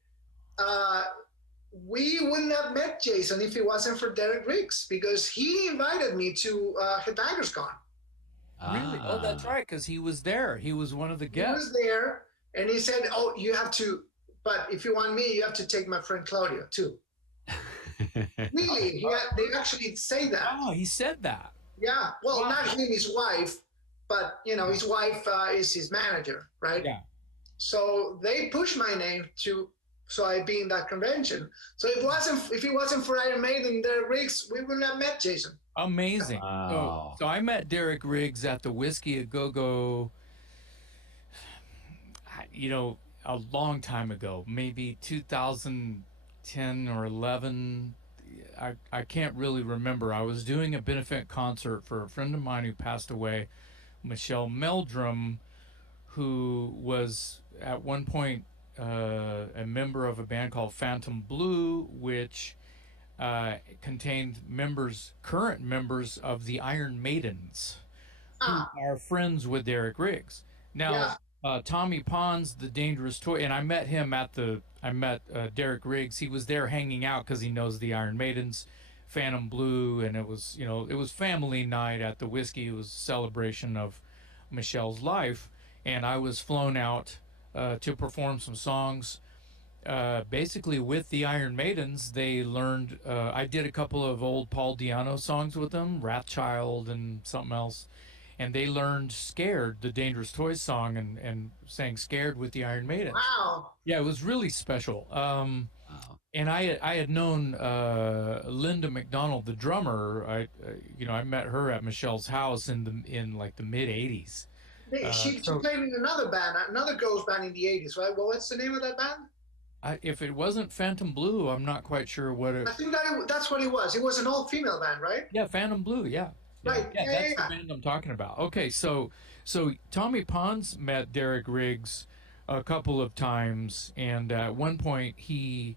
we wouldn't have met Jason if it wasn't for Derek Riggs, because he invited me to Headbangers Con. Really? Oh, that's right, because he was there. He was one of the guests. He was there, and he said, "Oh, you have to, but if you want me, you have to take my friend Claudio too." Really? They actually say that. Oh, he said that. Yeah. Well, Wow. not him, his wife, but his wife is his manager, right? Yeah. So they pushed my name so I'd be in that convention. So if it wasn't for Iron Maiden and Derek Riggs, we wouldn't have met Jason. Amazing. Wow. So I met Derek Riggs at the Whiskey A Go Go, a long time ago, maybe 2010 or 11. I can't really remember. I was doing a benefit concert for a friend of mine who passed away, Michelle Meldrum, who was at one point a member of a band called Phantom Blue, which contained current members of the Iron Maidens, who are friends with Derek Riggs. Now, Tommy Pond's The Dangerous Toy, and I met Derek Riggs. He was there hanging out because he knows the Iron Maidens, Phantom Blue, and it was family night at the Whiskey. It was a celebration of Michelle's life, and I was flown out to perform some songs basically with the Iron Maidens, they learned. I did a couple of old Paul Di'Anno songs with them, Wrathchild and something else, and they learned "Scared," the Dangerous Toys song, and sang "Scared" with the Iron Maidens. Wow. Yeah, it was really special. Wow. And I had known Linda McDonald, the drummer. I met her at Michelle's house in like the mid '80s. She So played in another band, another girls band in the 80s, right? Well, what's the name of that band? if it wasn't Phantom Blue, I'm not quite sure what it. I think that's what it was. It was an all-female band, right? Yeah, Phantom Blue. Yeah, Right. yeah. Yeah, That's yeah, the band I'm talking about. Okay, so Tommy Pons met Derek Riggs a couple of times, and at one point he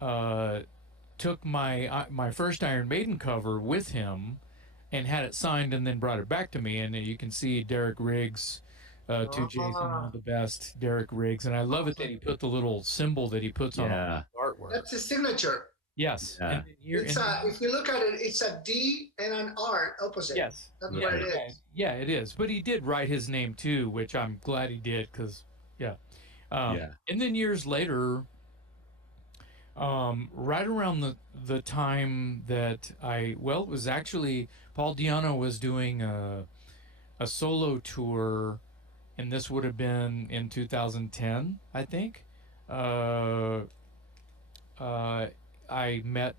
took my first Iron Maiden cover with him and had it signed, and then brought it back to me. And you can see Derek Riggs. To Jason, all the best, Derek Riggs, and I love it that he put the little symbol that he puts on Yeah. artwork. That's his signature. Yes. Yeah. And then here, It's if you look at it, it's a D and an R opposite. yes. That's Yeah. what it is. Yeah, it is. But he did write his name too, which I'm glad he did, because, yeah. Yeah. And then years later, right around the time that it was actually Paul Di'Anno was doing a solo tour, and this would have been in 2010, I think. I met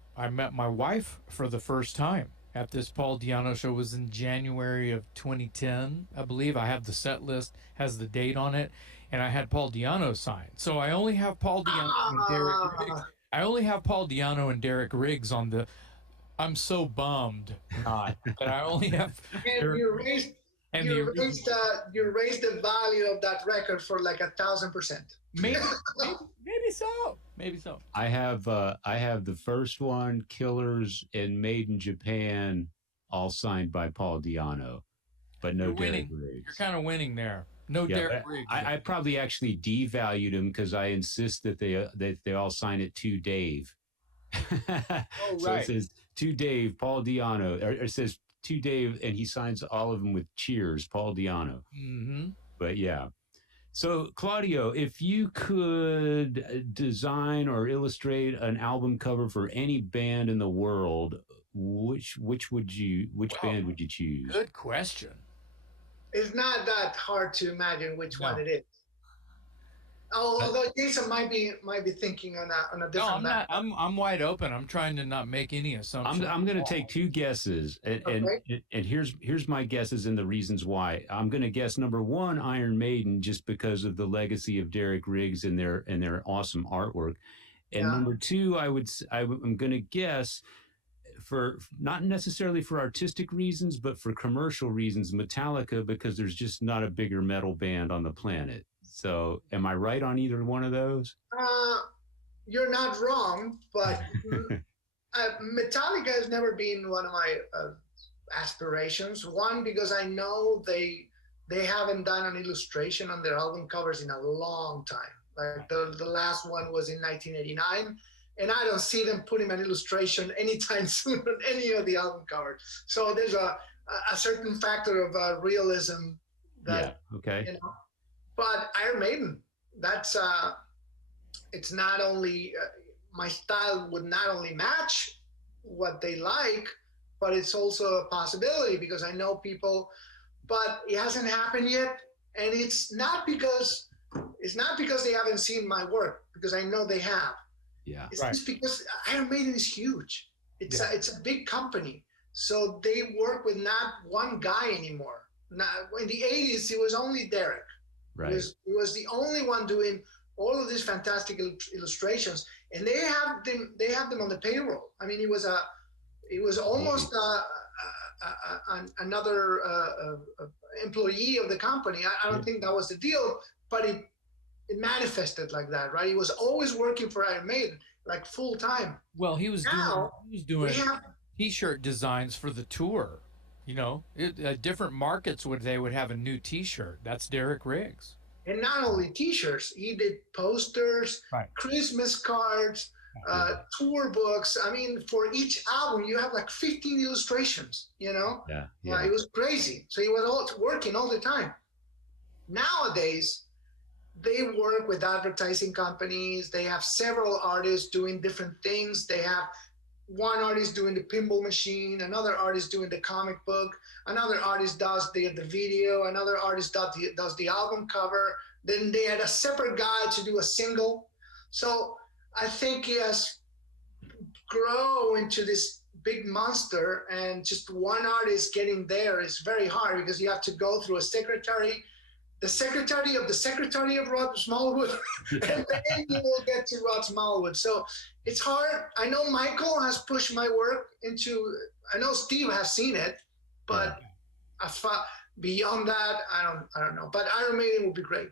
my wife for the first time at this Paul Di'Anno show. It was in January of 2010, I believe. I have the set list, has the date on it, and I had Paul Di'Anno signed. So I only have Paul Di'Anno and Derek Riggs. I only have Paul Di'Anno and Derek Riggs on the. I'm so bummed not that I only have. And you raised the value of that record for like 1,000%. Maybe so. Maybe so. I have the first one, Killers and Made in Japan, all signed by Paul Di'Anno, but no You're Derek winning. Riggs. You're kind of winning there. No Yeah, Derek but Riggs. I probably actually devalued him because I insist that they all sign it to Dave. So right. it says to Dave, Paul Di'Anno, or it says to Dave, and he signs all of them with cheers, Paul Di'Anno. Mm-hmm. But yeah. So Claudio, if you could design or illustrate an album cover for any band in the world, which band would you choose? Good question. It's not that hard to imagine which No. one it is. Although Jason might be thinking on a No, different I'm map. not. I'm wide open. I'm trying to not make any assumptions. I'm going to take two guesses, and here's my guesses and the reasons why. I'm going to guess number one, Iron Maiden, just because of the legacy of Derek Riggs and their awesome artwork, and Yeah. number two, I'm going to guess, for not necessarily for artistic reasons, but for commercial reasons, Metallica, because there's just not a bigger metal band on the planet. So, am I right on either one of those? You're not wrong, but Metallica has never been one of my aspirations. One, because I know they haven't done an illustration on their album covers in a long time. Like the last one was in 1989, and I don't see them putting an illustration anytime soon on any of the album covers. So there's a certain factor of realism that, Yeah. Okay. you know. But Iron Maiden, that's it's not only my style would not only match what they like, but it's also a possibility because I know people, but it hasn't happened yet, and it's not because they haven't seen my work, because I know they have. Yeah. It's just because Iron Maiden is huge. It's a big company, so they work with not one guy anymore. Now, in the 80s, it was only Derek. Right. He was the only one doing all of these fantastic illustrations, and they have them on the payroll. I mean, it was almost another employee of the company. I don't think that was the deal, but it manifested like that, right? He was always working for Iron Maiden, like full time. Well, he was doing We have T-shirt designs for the tour. You know, different markets would have a new T-shirt. That's Derek Riggs. And not only T-shirts, he did posters, Christmas cards, tour books. I mean, for each album, you have like 15 illustrations. You know, it was crazy. So he was working all the time. Nowadays, they work with advertising companies. They have several artists doing different things. They have one artist doing the pinball machine, another artist doing the comic book, another artist does the video, another artist does the album cover. Then they had a separate guy to do a single. So I think he has grown into this big monster, and just one artist getting there is very hard because you have to go through a secretary, the secretary of the secretary of Rod Smallwood, and then you will get to Rod Smallwood. So it's hard. I know Michael has pushed my work into, I know Steve has seen it, but beyond that, I don't know. But Iron Maiden would be great.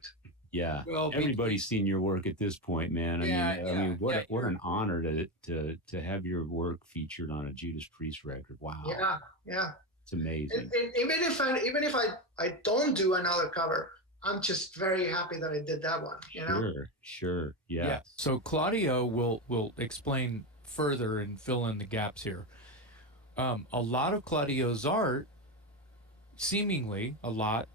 Yeah, Well, everybody's seen your work at this point, man. I mean, what an honor to have your work featured on a Judas Priest record. Wow. Yeah. It's amazing. And even if I don't do another cover, I'm just very happy that I did that one. You know. Sure. Yeah. So Claudio will explain further and fill in the gaps here. A lot of Claudio's art, seemingly a lot,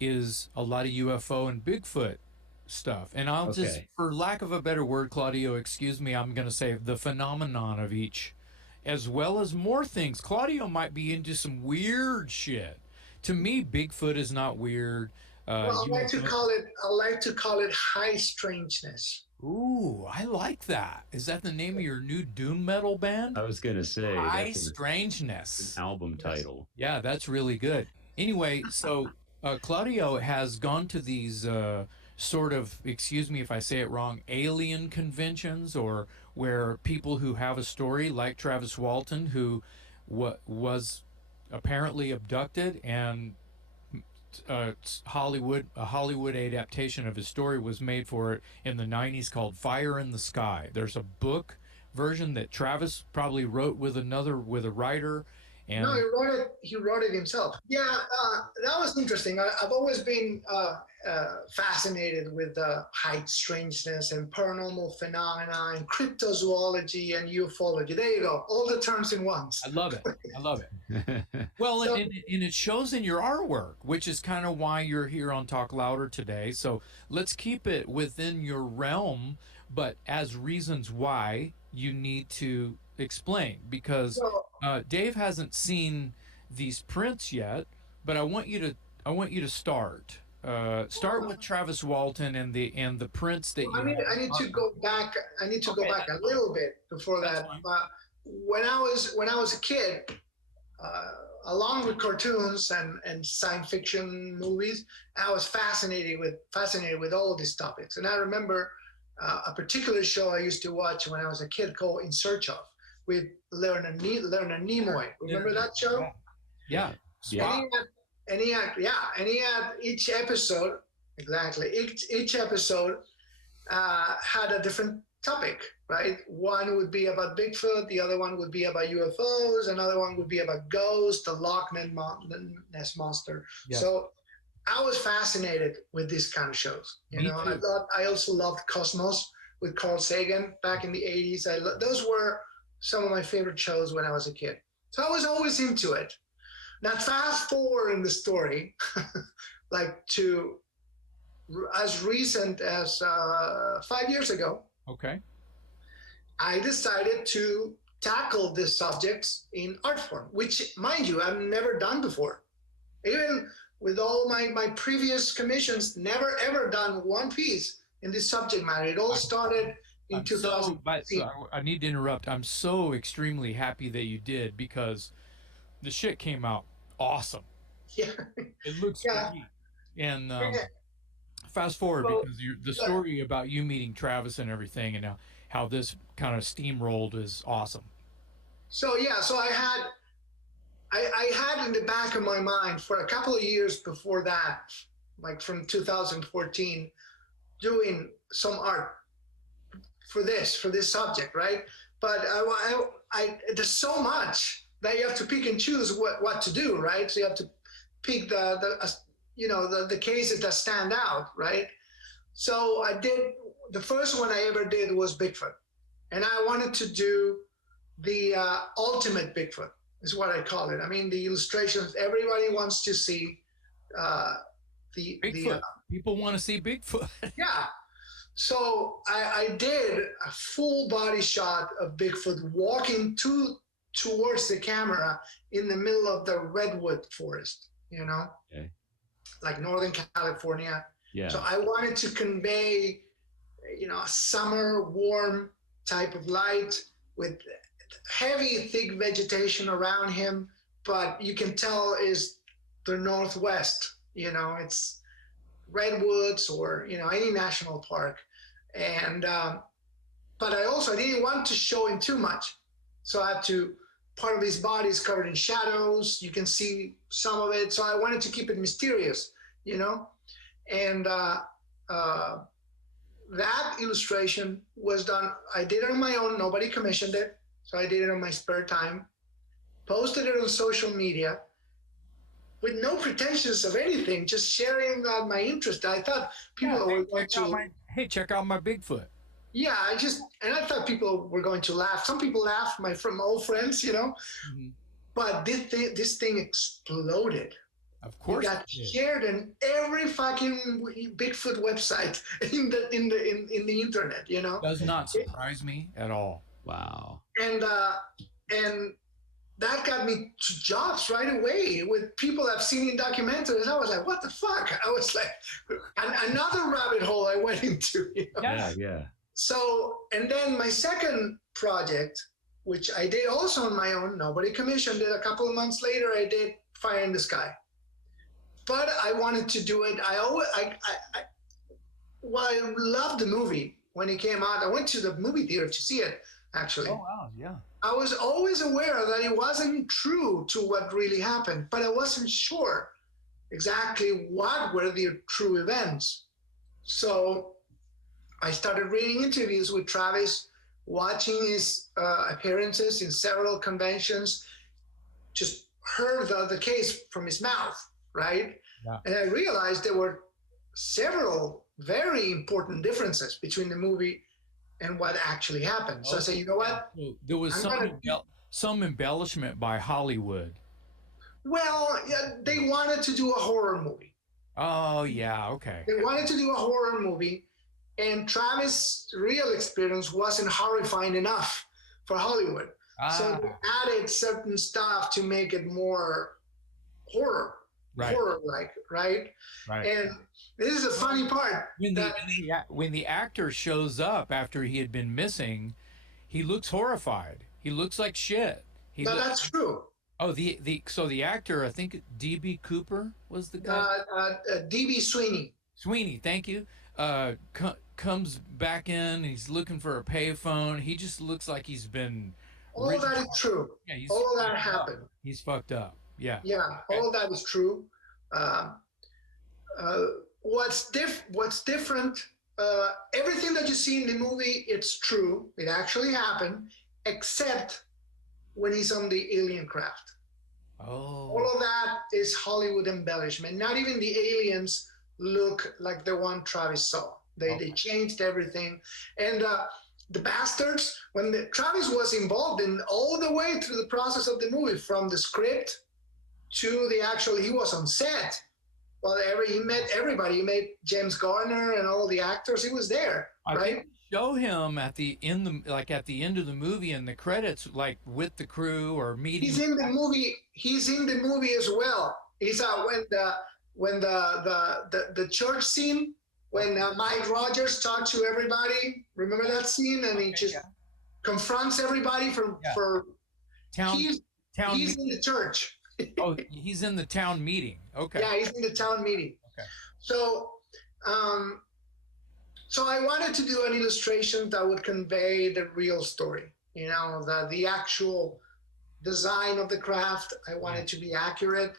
is a lot of UFO and Bigfoot stuff. And I'll just, for lack of a better word, Claudio, excuse me, I'm going to say the phenomenon of each, as well as more things. Claudio might be into some weird shit. To me, Bigfoot is not weird. Well, I like to call it high strangeness. Ooh, I like that. Is that the name of your new doom metal band? I was gonna say High Strangeness. An album title. Yeah, that's really good. Anyway, so Claudio has gone to these sort of, excuse me if I say it wrong, alien conventions, or where people who have a story, like Travis Walton, who was apparently abducted, and a Hollywood adaptation of his story was made for it in the 90s called Fire in the Sky. There's a book version that Travis probably wrote with a writer. And no, he wrote it himself. Yeah, that was interesting. I've always been fascinated with high strangeness and paranormal phenomena and cryptozoology and ufology. There you go, all the terms in once. I love it. Well, so, and it shows in your artwork, which is kind of why you're here on Talk Louder today. So let's keep it within your realm, but as reasons why you need to explain, because Dave hasn't seen these prints yet, but I want you to start with Travis Walton and the prints that you. I need to go back. I need to go back a little bit before that. When I was a kid, along with cartoons and science fiction movies, I was fascinated with all of these topics. And I remember a particular show I used to watch when I was a kid called In Search Of, with Leonard Nimoy. Remember that show? Yeah. And he had each episode, each episode had a different topic, right? One would be about Bigfoot, the other one would be about UFOs, another one would be about ghosts, the Loch Ness Monster. Yeah. So I was fascinated with these kind of shows. You know, I also loved Cosmos with Carl Sagan back in the 80s. Those were some of my favorite shows when I was a kid. So I was always into it. Now fast forward in the story, like to as recent as 5 years ago. Okay. I decided to tackle this subjects in art form, which, mind you, I've never done before. Even with all my previous commissions, never ever done one piece in this subject matter. It all started in 2015. I need to interrupt. I'm so extremely happy that you did, because the shit came out awesome. Yeah. It looks great. And fast forward, because the story about you meeting Travis and everything, and how this kind of steamrolled is awesome. So I had in the back of my mind for a couple of years before that, like from 2014, doing some art for this subject, right? But there's so much that you have to pick and choose what to do, right? So you have to pick the cases that stand out, right? So I did, the first one I ever did was Bigfoot. And I wanted to do the ultimate Bigfoot, is what I call it. I mean, the illustrations, everybody wants to see the People want to see Bigfoot. Yeah. So I did a full body shot of Bigfoot walking towards the camera in the middle of the redwood forest, Okay. like Northern California. Yeah. So I wanted to convey, a summer warm type of light with heavy, thick vegetation around him, but you can tell is the Northwest, it's redwoods or, any national park. And, but I didn't want to show him too much. So I had to, part of his body is covered in shadows. You can see some of it. So I wanted to keep it mysterious, and that illustration was done. I did it on my own. Nobody commissioned it. So I did it on my spare time, posted it on social media with no pretensions of anything, just sharing my interest. I thought people were going to, check out my Bigfoot. yeah, I thought people were going to laugh. Some people laughed, from old friends, Mm-hmm. but this thing exploded. Of course, it got shared in every fucking Bigfoot website in the internet. Does not surprise me at all. Wow. And that got me to jobs right away with people I've seen in documentaries. I was like, what the fuck? I was like, another rabbit hole I went into. Yeah. So, and then my second project, which I did also on my own, nobody commissioned it. A couple of months later, I did Fire in the Sky. But I wanted to do it. I loved the movie when it came out. I went to the movie theater to see it, actually. Oh, wow, yeah. I was always aware that it wasn't true to what really happened, but I wasn't sure exactly what were the true events. So I started reading interviews with Travis, watching his appearances in several conventions, just heard the case from his mouth, right? Yeah. And I realized there were several very important differences between the movie and what actually happened. So I said, you know what? There was some embellishment by Hollywood. Well, yeah, they wanted to do a horror movie. Oh, yeah, okay. They wanted to do a horror movie, and Travis' real experience wasn't horrifying enough for Hollywood. So they added certain stuff to make it more horror-like, right? And this is a funny part. When the actor shows up after he had been missing, he looks horrified. He looks like shit. That's true. Oh, so the actor, I think D.B. Cooper was the guy. D.B. Sweeney. Sweeney, thank you. Comes back in. He's looking for a payphone. He just looks like he's been. All that is true. Yeah, all that happened. He's fucked up. Yeah. Yeah, all that is true. What's different? Everything that you see in the movie, it's true. It actually happened, except when he's on the alien craft. Oh. All of that is Hollywood embellishment. Not even the aliens look like the one Travis saw. They changed everything. And the bastards, Travis was involved in all the way through the process of the movie, from the script to he was on set. Well, he met everybody. He met James Garner and all the actors. He was there, right? Show him at the end of the movie in the credits, like with the crew or meeting. He's in the movie. He's in the movie as well. He's when the church scene, when Mike Rogers talked to everybody. Remember that scene? And he just confronts everybody for town. He's in the church. Oh, he's in the town meeting. Okay. Yeah, he's in the town meeting. Okay. So, so I wanted to do an illustration that would convey the real story. The actual design of the craft. I wanted to be accurate,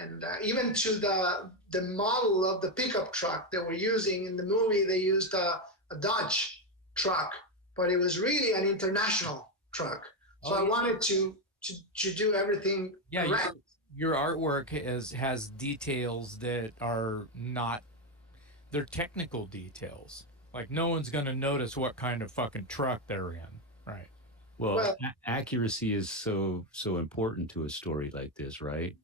and even to the model of the pickup truck they were using in the movie. They used a Dodge truck, but it was really an international truck. So I wanted to do everything correct. Your artwork has details that are not, they're technical details. Like no one's going to notice what kind of fucking truck they're in, right? Well, accuracy is so important to a story like this, right?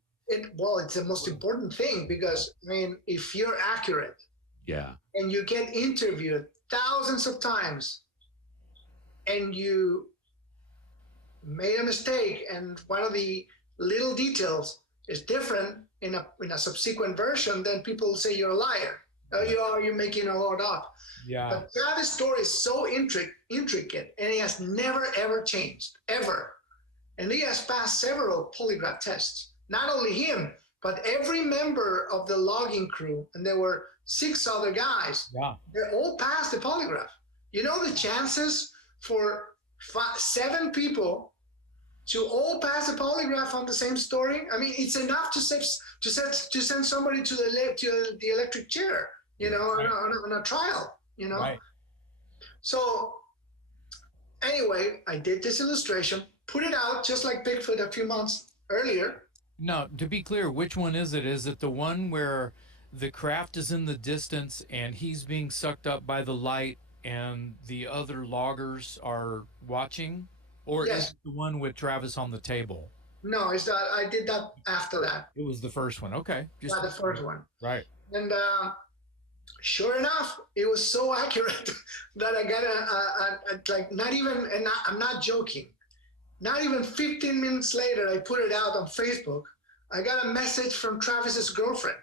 Well, it's the most important thing because, I mean, if you're accurate Yeah. and you get interviewed thousands of times and you made a mistake and one of the little details is different in a subsequent version, then people say you're a liar. You're making a lot up. Yeah. But Travis' story is so intricate, and it has never ever changed, ever. And he has passed several polygraph tests. Not only him, but every member of the logging crew, and there were 6 other guys. Yeah. They all passed the polygraph. You know the chances for 7 people to all pass a polygraph on the same story? I mean, it's enough to send somebody to the electric chair, you know, Right. on a trial, you know. Right. So anyway, I did this illustration, put it out just like Bigfoot a few months earlier. Now, to be clear, which one is it? Is it the one where the craft is in the distance and he's being sucked up by the light and the other loggers are watching? Or Yes. is it the one with Travis on the table? No, it's that I did that after that. It was the first one. Okay. Not the first one. Right. And sure enough, it was so accurate that I got a like not even, and I'm not joking, not even 15 minutes later, I put it out on Facebook. I got a message from Travis's girlfriend.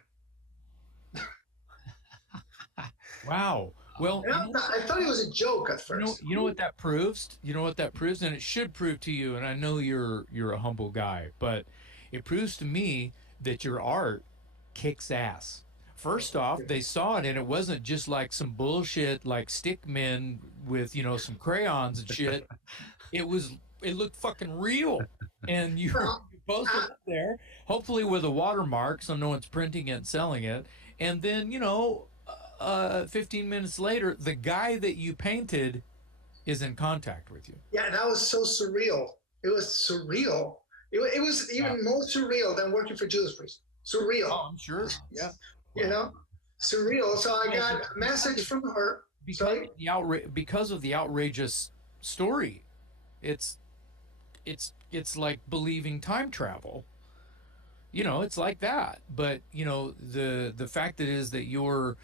Wow. Well, And I thought it was a joke at first. you know what that proves? You know what that proves? And it should prove to you, and I know you're a humble guy, but it proves to me that your art kicks ass. First off, they saw it and it wasn't just like some bullshit like stick men with, you know, some crayons and shit. It looked fucking real. And you posted it there, hopefully with a watermark so no one's printing it and selling it. And then, you know, 15 minutes later, the guy that you painted is in contact with you. Yeah, that was so surreal. It was surreal. It was even more surreal than working for Judas Priest. Surreal. Oh, I'm sure. Yeah. You know, surreal. So I got a message from her. Because of the outrageous story, it's like believing time travel. You know, it's like that. But you know, the fact that is that you're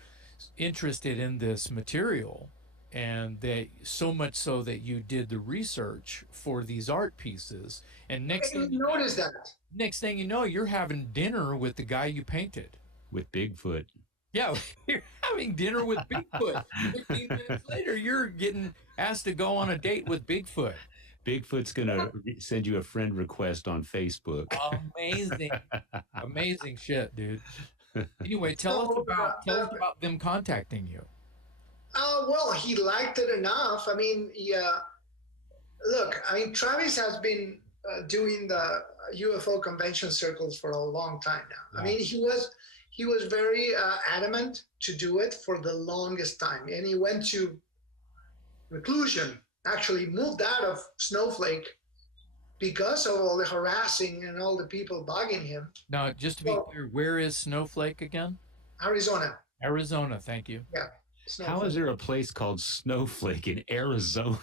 interested in this material, and that so much so that you did the research for these art pieces, and I didn't notice that. next thing you know, you're having dinner with the guy you painted. With Bigfoot. Yeah, you're having dinner with Bigfoot. 15 minutes later, you're getting asked to go on a date with Bigfoot. Bigfoot's going to send you a friend request on Facebook. Amazing. Amazing shit, dude. Anyway, tell us about them contacting you. Well, he liked it enough. I mean, look, I mean, Travis has been doing the UFO convention circles for a long time now. Yeah. I mean, he was very adamant to do it for the longest time, and he went to reclusion. Actually, moved out of Snowflake because of all the harassing and all the people bugging him. Now, just to be clear, where is Snowflake again? Arizona. Arizona, thank you. Yeah. How is there a place called Snowflake in Arizona?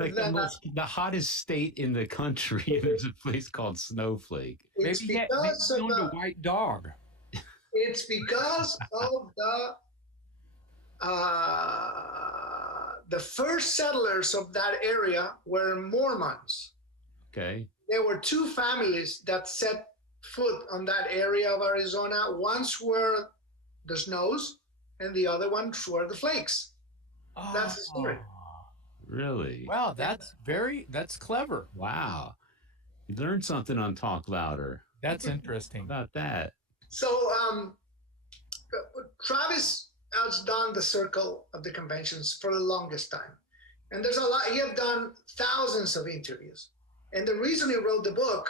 Like the hottest state in the country, and there's a place called Snowflake. It's Maybe because of the white dog. It's because of the first settlers of that area were Mormons. Okay. There were 2 families that set foot on that area of Arizona. One's were the snows, and the other ones were the flakes. That's the story. Really? Wow, that's clever. Wow. You learned something on Talk Louder. That's interesting. How about that? So Travis has done the circle of the conventions for the longest time. And there's a lot, he had done thousands of interviews. And the reason he wrote the book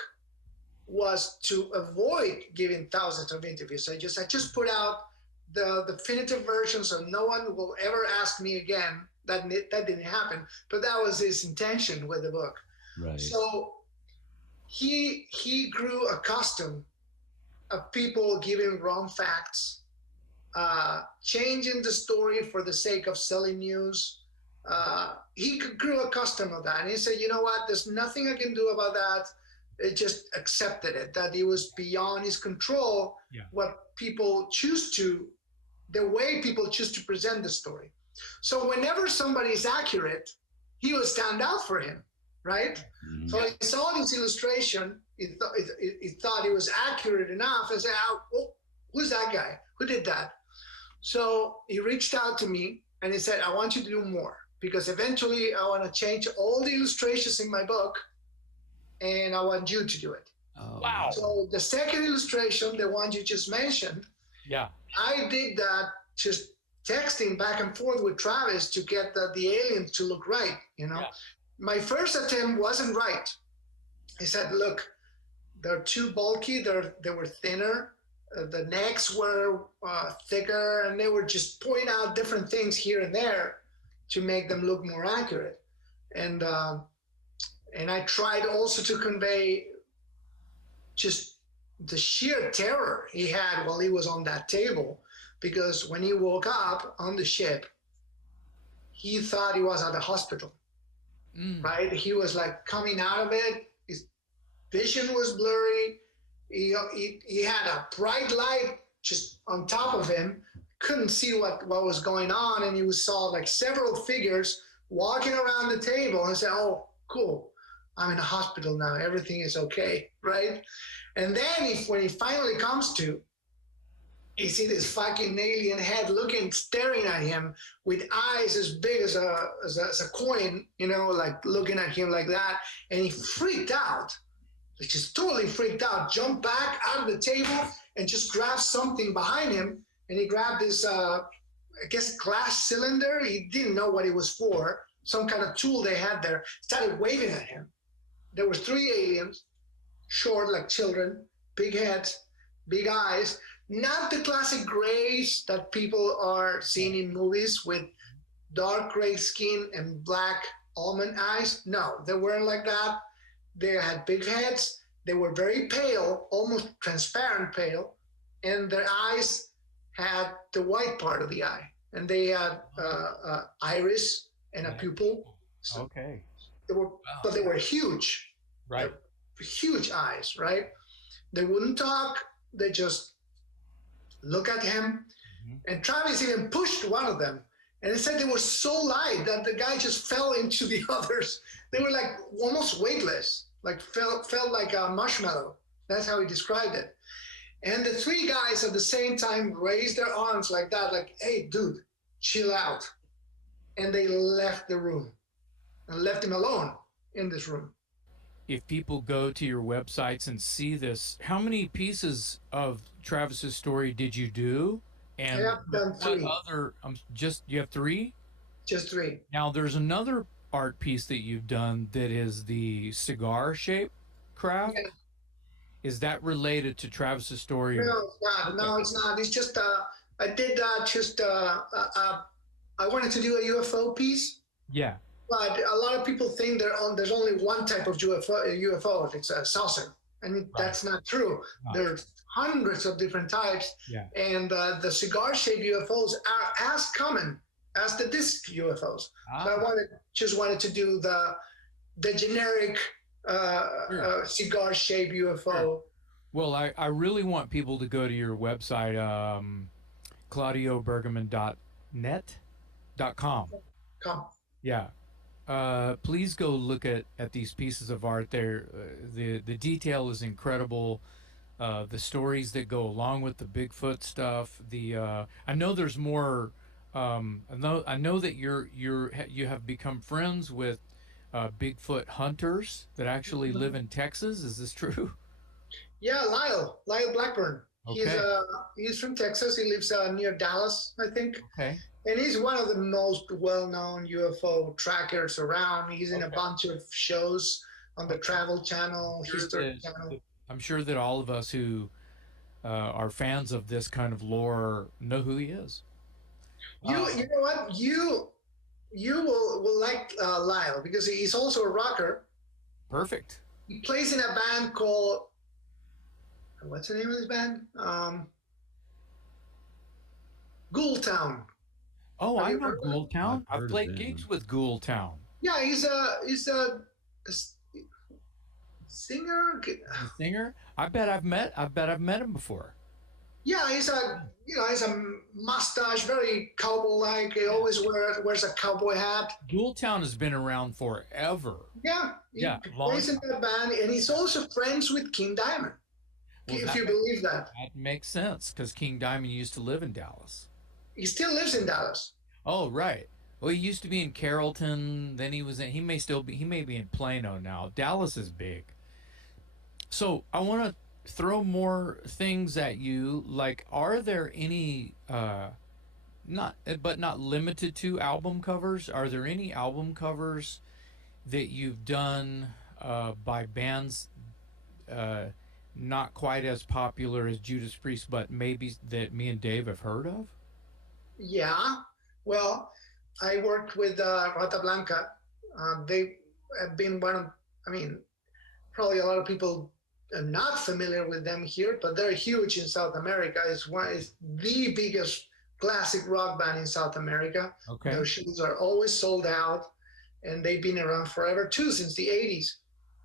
was to avoid giving thousands of interviews. I just put out the definitive version so no one will ever ask me again. That didn't happen, but that was his intention with the book. Right. So he grew accustomed of people giving wrong facts, changing the story for the sake of selling news. He grew accustomed to that, and he said, "You know what? There's nothing I can do about that. it just accepted it, that it was beyond his control. Yeah. What people choose to, the way people choose to present the story. So whenever somebody is accurate, he will stand out for him, right? Mhm. So he saw this illustration, he thought it was accurate enough, and said, oh, who's that guy? Who did that? So he reached out to me and he said, I want you to do more, because eventually I want to change all the illustrations in my book, and I want you to do it. Oh, Wow. So the second illustration, the one you just mentioned, Yeah. I did that just texting back and forth with Travis to get the aliens to look right, you know. Yeah. My first attempt wasn't right. I said, look, they're too bulky, they were thinner, the necks were thicker, and they were just pointing out different things here and there to make them look more accurate. And I tried also to convey just the sheer terror he had while he was on that table, because when he woke up on the ship, he thought he was at the hospital, right? He was like coming out of it. His vision was blurry. He had a bright light just on top of him, couldn't see what was going on, and he saw like several figures walking around the table and said, oh, cool, I'm in a hospital now, everything is okay, right? And then when he finally comes to, you see this fucking alien head staring at him with eyes as big as a coin, you know, like looking at him like that. And he freaked out, just totally freaked out, jumped back out of the table and just grabbed something behind him. And he grabbed this, I guess, glass cylinder. He didn't know what it was for, some kind of tool they had there, started waving at him. There were 3 aliens, short like children, big heads, big eyes, not the classic grays that people are seeing in movies with dark gray skin and black almond eyes. No, they weren't like that. They had big heads. They were very pale, almost transparent pale, and their eyes had the white part of the eye, and they had iris and a pupil. So Okay. but they were huge. Right. Huge eyes, right? They wouldn't talk. They just look at him. And Travis even pushed one of them. And he said they were so light that the guy just fell into the others. They were like almost weightless, like felt like a marshmallow. That's how he described it. And the 3 guys at the same time raised their arms like that, like, hey, dude, chill out. And they left the room and left him alone in this room. If people go to your websites and see this, how many pieces of Travis's story did you do? And I have done 3. what other? You have 3? Just 3. Now there's another art piece that you've done that is the cigar shape craft. Yeah. Is that related to Travis's story? No, it's not. No, it's not. It's just I did just I wanted to do a UFO piece. Yeah. But a lot of people think there's only one type of UFO. It's a saucer, and that's not true. There's hundreds of different types, and the cigar-shaped UFOs are as common as the disc UFOs. So I just wanted to do the generic cigar-shaped UFO. Sure. Well, I really want people to go to your website, claudiobergaman.com. Yeah. Please go look at these pieces of art there. The detail is incredible. The stories that go along with the Bigfoot stuff. I know there's more. I know that you have become friends with Bigfoot hunters that actually live in Texas. Is this true? Yeah, Lyle Blackburn. Okay. He's from Texas. He lives near Dallas, I think. Okay. And he's one of the most well-known UFO trackers around. He's in a bunch of shows on the Travel Channel, History Channel. I'm sure that all of us who are fans of this kind of lore know who he is. You know what? You will like Lyle, because he's also a rocker. Perfect. He plays in a band called, what's the name of this band? Ghoul Town. Oh, I know heard of Ghoul Town. I've heard I've of played them. gigs with Ghoul Town. Yeah, he's a Singer. The singer? I bet I've met him before. Yeah, he's a mustache, very cowboy-like. He Yeah. always wears a cowboy hat. Town has been around forever. Yeah, he Yeah, long plays in time. that band, and he's also friends with King Diamond, Well, if that you makes, believe that. that makes sense because King Diamond used to live in Dallas. He still lives in Dallas. Oh, right. Well, he used to be in Carrollton. Then he was in. He may still be. He may be in Plano now. Dallas is big. So I want to throw more things at you. Like, are there any not but not limited to album covers? Are there any album covers that you've done by bands uh, not quite as popular as Judas Priest, but maybe that me and Dave have heard of? Yeah. Well, I worked with Rata Blanca. They have been one of, I mean, probably a lot of people are not familiar with them here, but they're huge in South America. It's the biggest classic rock band in South America. Okay. Their shows are always sold out, and they've been around forever too, since the '80s.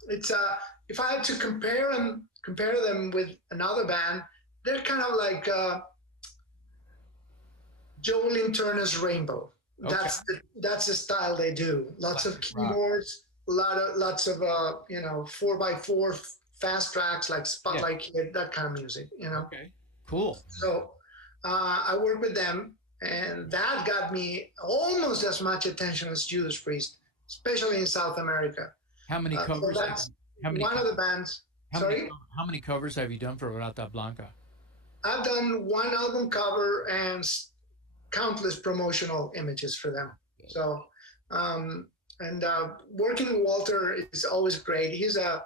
It's if I had to compare them with another band, they're kind of like Jolene Turner's Rainbow. Okay. That's the style they do. Lots of Classic rock. keyboards, lots of 4x4 fast tracks like Spotlight Kid, that kind of music. Okay. Cool. So I worked with them, and that got me almost as much attention as Judas Priest, especially in South America. How many So covers? that's How many? one of the bands. How Sorry, many, how many covers have you done for Rata Blanca? I've done one album cover and countless promotional images for them. So, and working with Walter is always great. He's a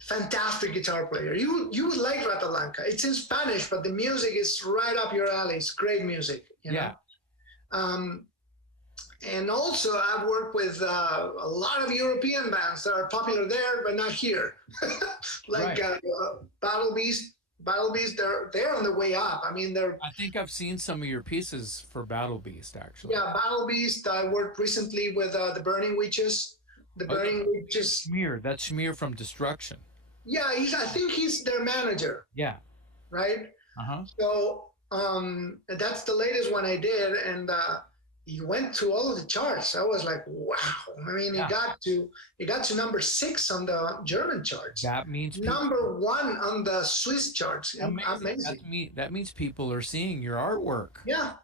fantastic guitar player. You would like Rata Blanca. It's in Spanish, but the music is right up your alley. It's great music. Yeah. And also, I've worked with a lot of European bands that are popular there, but not here. Like Right. Battle Beast. Battle Beast, they're on the way up. I mean, they're I think I've seen some of your pieces for Battle Beast actually. yeah, Battle Beast. I worked recently with the Burning Witches. The Oh, Burning Witches. Schmear. That's Schmear from Destruction. Yeah, I think he's their manager, Yeah. right? Uh-huh. So that's the latest one I did, and he went to all of the charts. I was like, wow. I mean, Yeah. he got to number 6 on the German charts, That means people, number 1 on the Swiss charts. amazing. That means people are seeing your artwork. Yeah.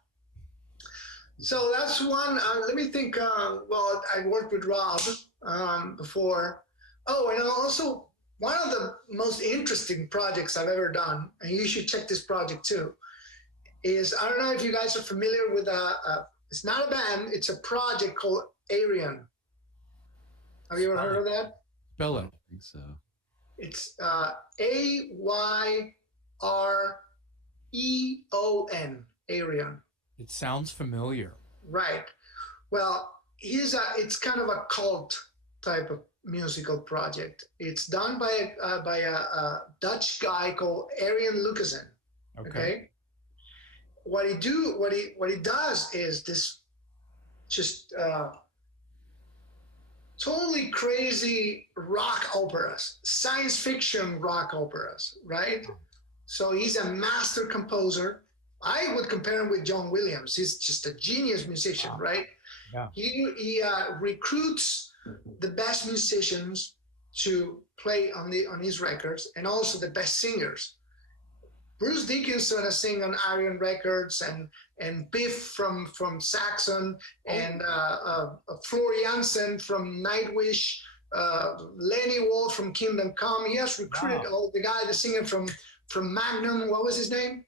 So that's one. Let me think. Well, I worked with Rob before. Oh, and also one of the most interesting projects I've ever done, and you should check this project too, is I don't know if you guys are familiar with it's not a band, it's a project called Arion. Have you ever heard of that? Spell I it. don't think so. It's Ayreon, Arion. It sounds familiar. Right. Well, it's kind of a cult type of musical project. It's done by a Dutch guy called Arian Lucassen. Okay. What he does is this just totally crazy rock operas, science fiction rock operas, right? So he's a master composer. I would compare him with John Williams. He's just a genius musician, right? Yeah. He recruits the best musicians to play on his records, and also the best singers. Bruce Dickinson has sing on Iron Records, and Biff from Saxon, and Floor Jansen from Nightwish, Lenny Wall from Kingdom Come. He has recruited the guy, the singer from Magnum. What was his name?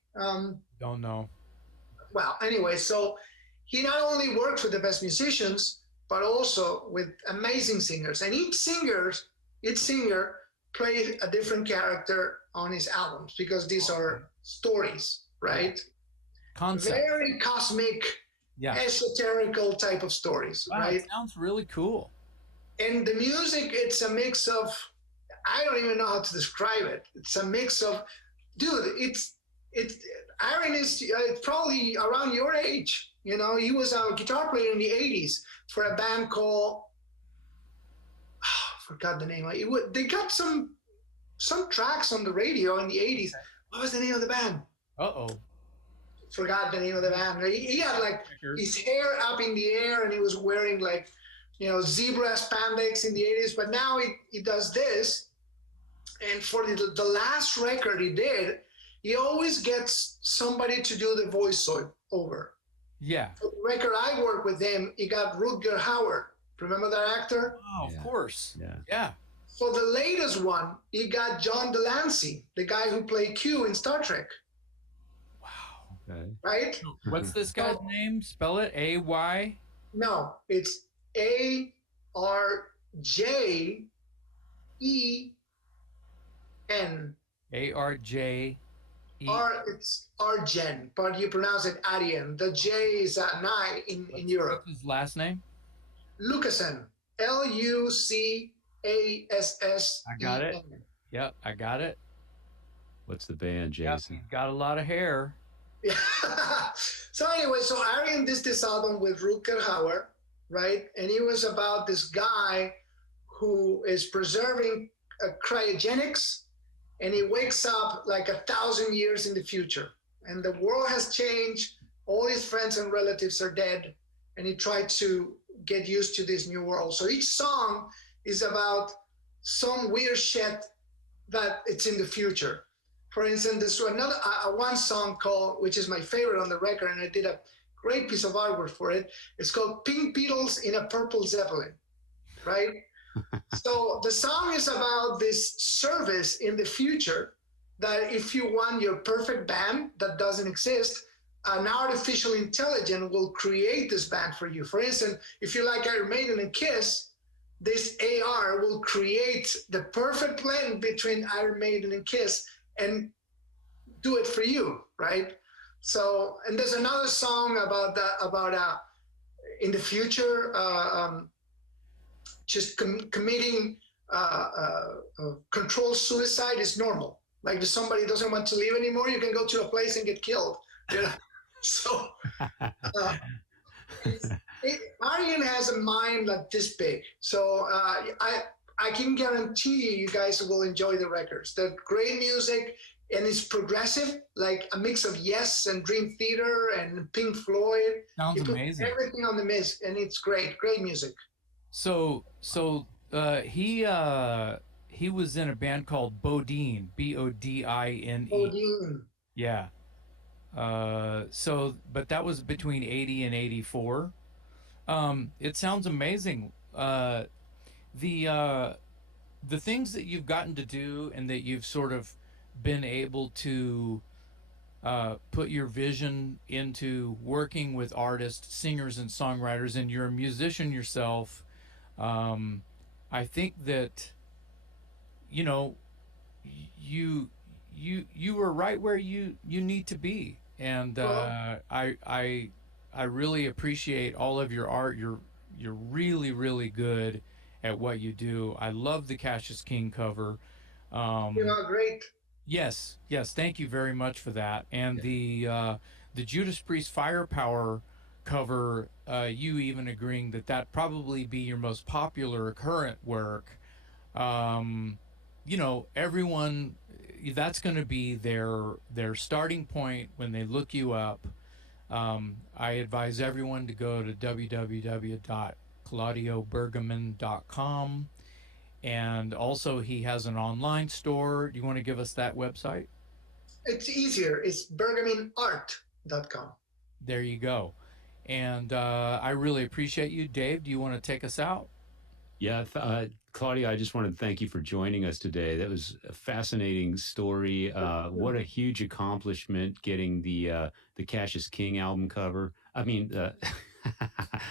Don't know. Well, anyway, so he not only works with the best musicians, but also with amazing singers. And each singer plays a different character on his albums, because these are stories, right? Concept. Very cosmic, esoterical type of stories, Wow, right? it sounds really cool. And the music, it's a mix of, I don't even know how to describe it. It's a mix of, dude, Aaron is probably around your age. You know, he was a guitar player in the 80s for a band called, forgot the name. They got some tracks on the radio in the 80s. What was the name of the band? Forgot the name of the band. He had like his hair up in the air, and he was wearing like, zebra spandex in the 80s. But now he does this. And for the last record he did, he always gets somebody to do the voiceover. Yeah. For the record I worked with him, he got Rutger Hauer. Remember that actor? Oh, of course. Yeah. For the latest one, he got John Delancey, the guy who played Q in Star Trek. Wow. Okay. Right? What's this guy's name? Spell it. A-Y? No, it's A-R-J-E-N. A-R-J-E. It's Arjen, but you pronounce it Arjen. The J is an I in Europe. What's his last name? Lucassen. L-U-C-A-S-S. I got it. Yep, I got it. What's the band, Yep, Jason? he's got a lot of hair. Yeah. So anyway, so Arjen did this album with Rutger Hauer, right? And it was about this guy who is preserving cryogenics, and he wakes up like 1,000 years in the future. And the world has changed. All his friends and relatives are dead. And he tried to get used to this new world. So each song is about some weird shit that it's in the future. For instance, there's another one song called, which is my favorite on the record, and I did a great piece of artwork for it. It's called Pink Beetles in a Purple Zeppelin, right? So the song is about this service in the future that if you want your perfect band that doesn't exist, an artificial intelligence will create this band for you. For instance, if you like Iron Maiden and Kiss, this AR will create the perfect blend between Iron Maiden and Kiss and do it for you, right? So, and there's another song about in the future, just committing controlled suicide is normal. Like if somebody doesn't want to live anymore, you can go to a place and get killed. So Arjen has a mind like this big. So I can guarantee you guys will enjoy the records. They're great music, and it's progressive, like a mix of Yes and Dream Theater and Pink Floyd. Sounds amazing. Everything on the mix, and it's great music. So he was in a band called Bodine, B-O-D-I-N-E. Bodine. Yeah. But that was between 80 and 84. It sounds amazing. The things that you've gotten to do and that you've sort of been able to put your vision into working with artists, singers, and songwriters, and you're a musician yourself. I think that you were right where you need to be, and I really appreciate all of your art. You're really good at what you do. I love the Cassius King cover. Great. Yes, thank you very much for that. And the Judas Priest Firepower cover, you even agreeing that probably be your most popular current work. Everyone, that's going to be their starting point when they look you up. I advise everyone to go to www.claudiobergamin.com, and also he has an online store. Do you want to give us that website? It's easier. It's bergaminart.com. There you go. And I really appreciate you. Dave, do you want to take us out? Yeah, Claudia, I just wanted to thank you for joining us today. That was a fascinating story. What a huge accomplishment getting the Cassius King album cover. I mean,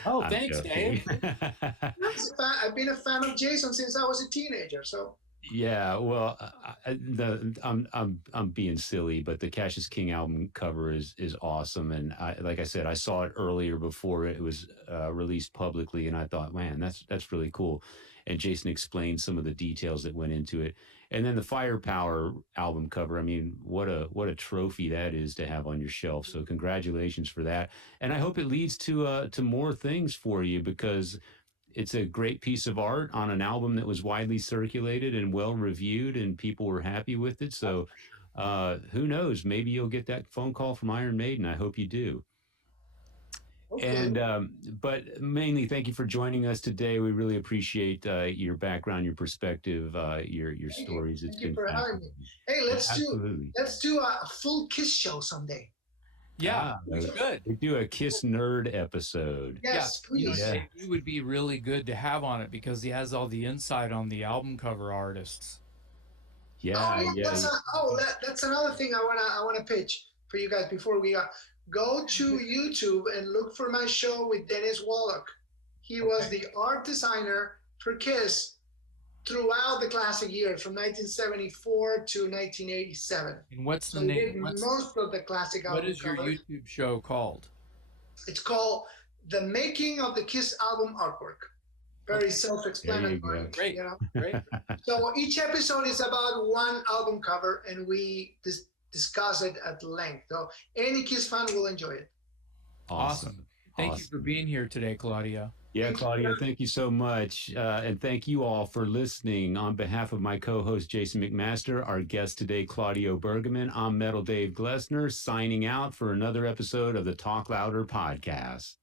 oh, thanks, Dave. I've been a fan of Jason since I was a teenager. So yeah, well, I'm being silly, but the Cassius King album cover is awesome, and like I said, I saw it earlier before it was released publicly, and I thought, man, that's really cool. And Jason explained some of the details that went into it, and then the Firepower album cover. I mean, what a trophy that is to have on your shelf. So congratulations for that, and I hope it leads to more things for you, because it's a great piece of art on an album that was widely circulated and well reviewed, and people were happy with it. So who knows? Maybe you'll get that phone call from Iron Maiden. I hope you do. Okay. And but mainly, thank you for joining us today. We really appreciate your background, your perspective, your Thank stories. you. It's Thank you been for having me. fascinating. Hey, Absolutely. let's do a full Kiss show someday. Yeah, we should. We do a Kiss Nerd episode. Yes, You know, please. Yeah. he would be really good to have on it because he has all the insight on the album cover artists. Yeah, That's another thing I wanna pitch for you guys before we go to YouTube and look for my show with Dennis Wallach. He was the art designer for Kiss throughout the classic years from 1974 to 1987. And what's the So he name? did most of the classic What album is your covers. YouTube show called? It's called The Making of the Kiss Album Artwork. Very self-explanatory. Great. You know? Great. So each episode is about one album cover, and we discuss it at length. So any Kiss fan will enjoy it. Awesome. Thank you for being here today, Claudia. Yeah, Claudia, thank you so much. And thank you all for listening. On behalf of my co-host, Jason McMaster, our guest today, Claudio Bergaman, I'm Metal Dave Glessner, signing out for another episode of the Talk Louder podcast.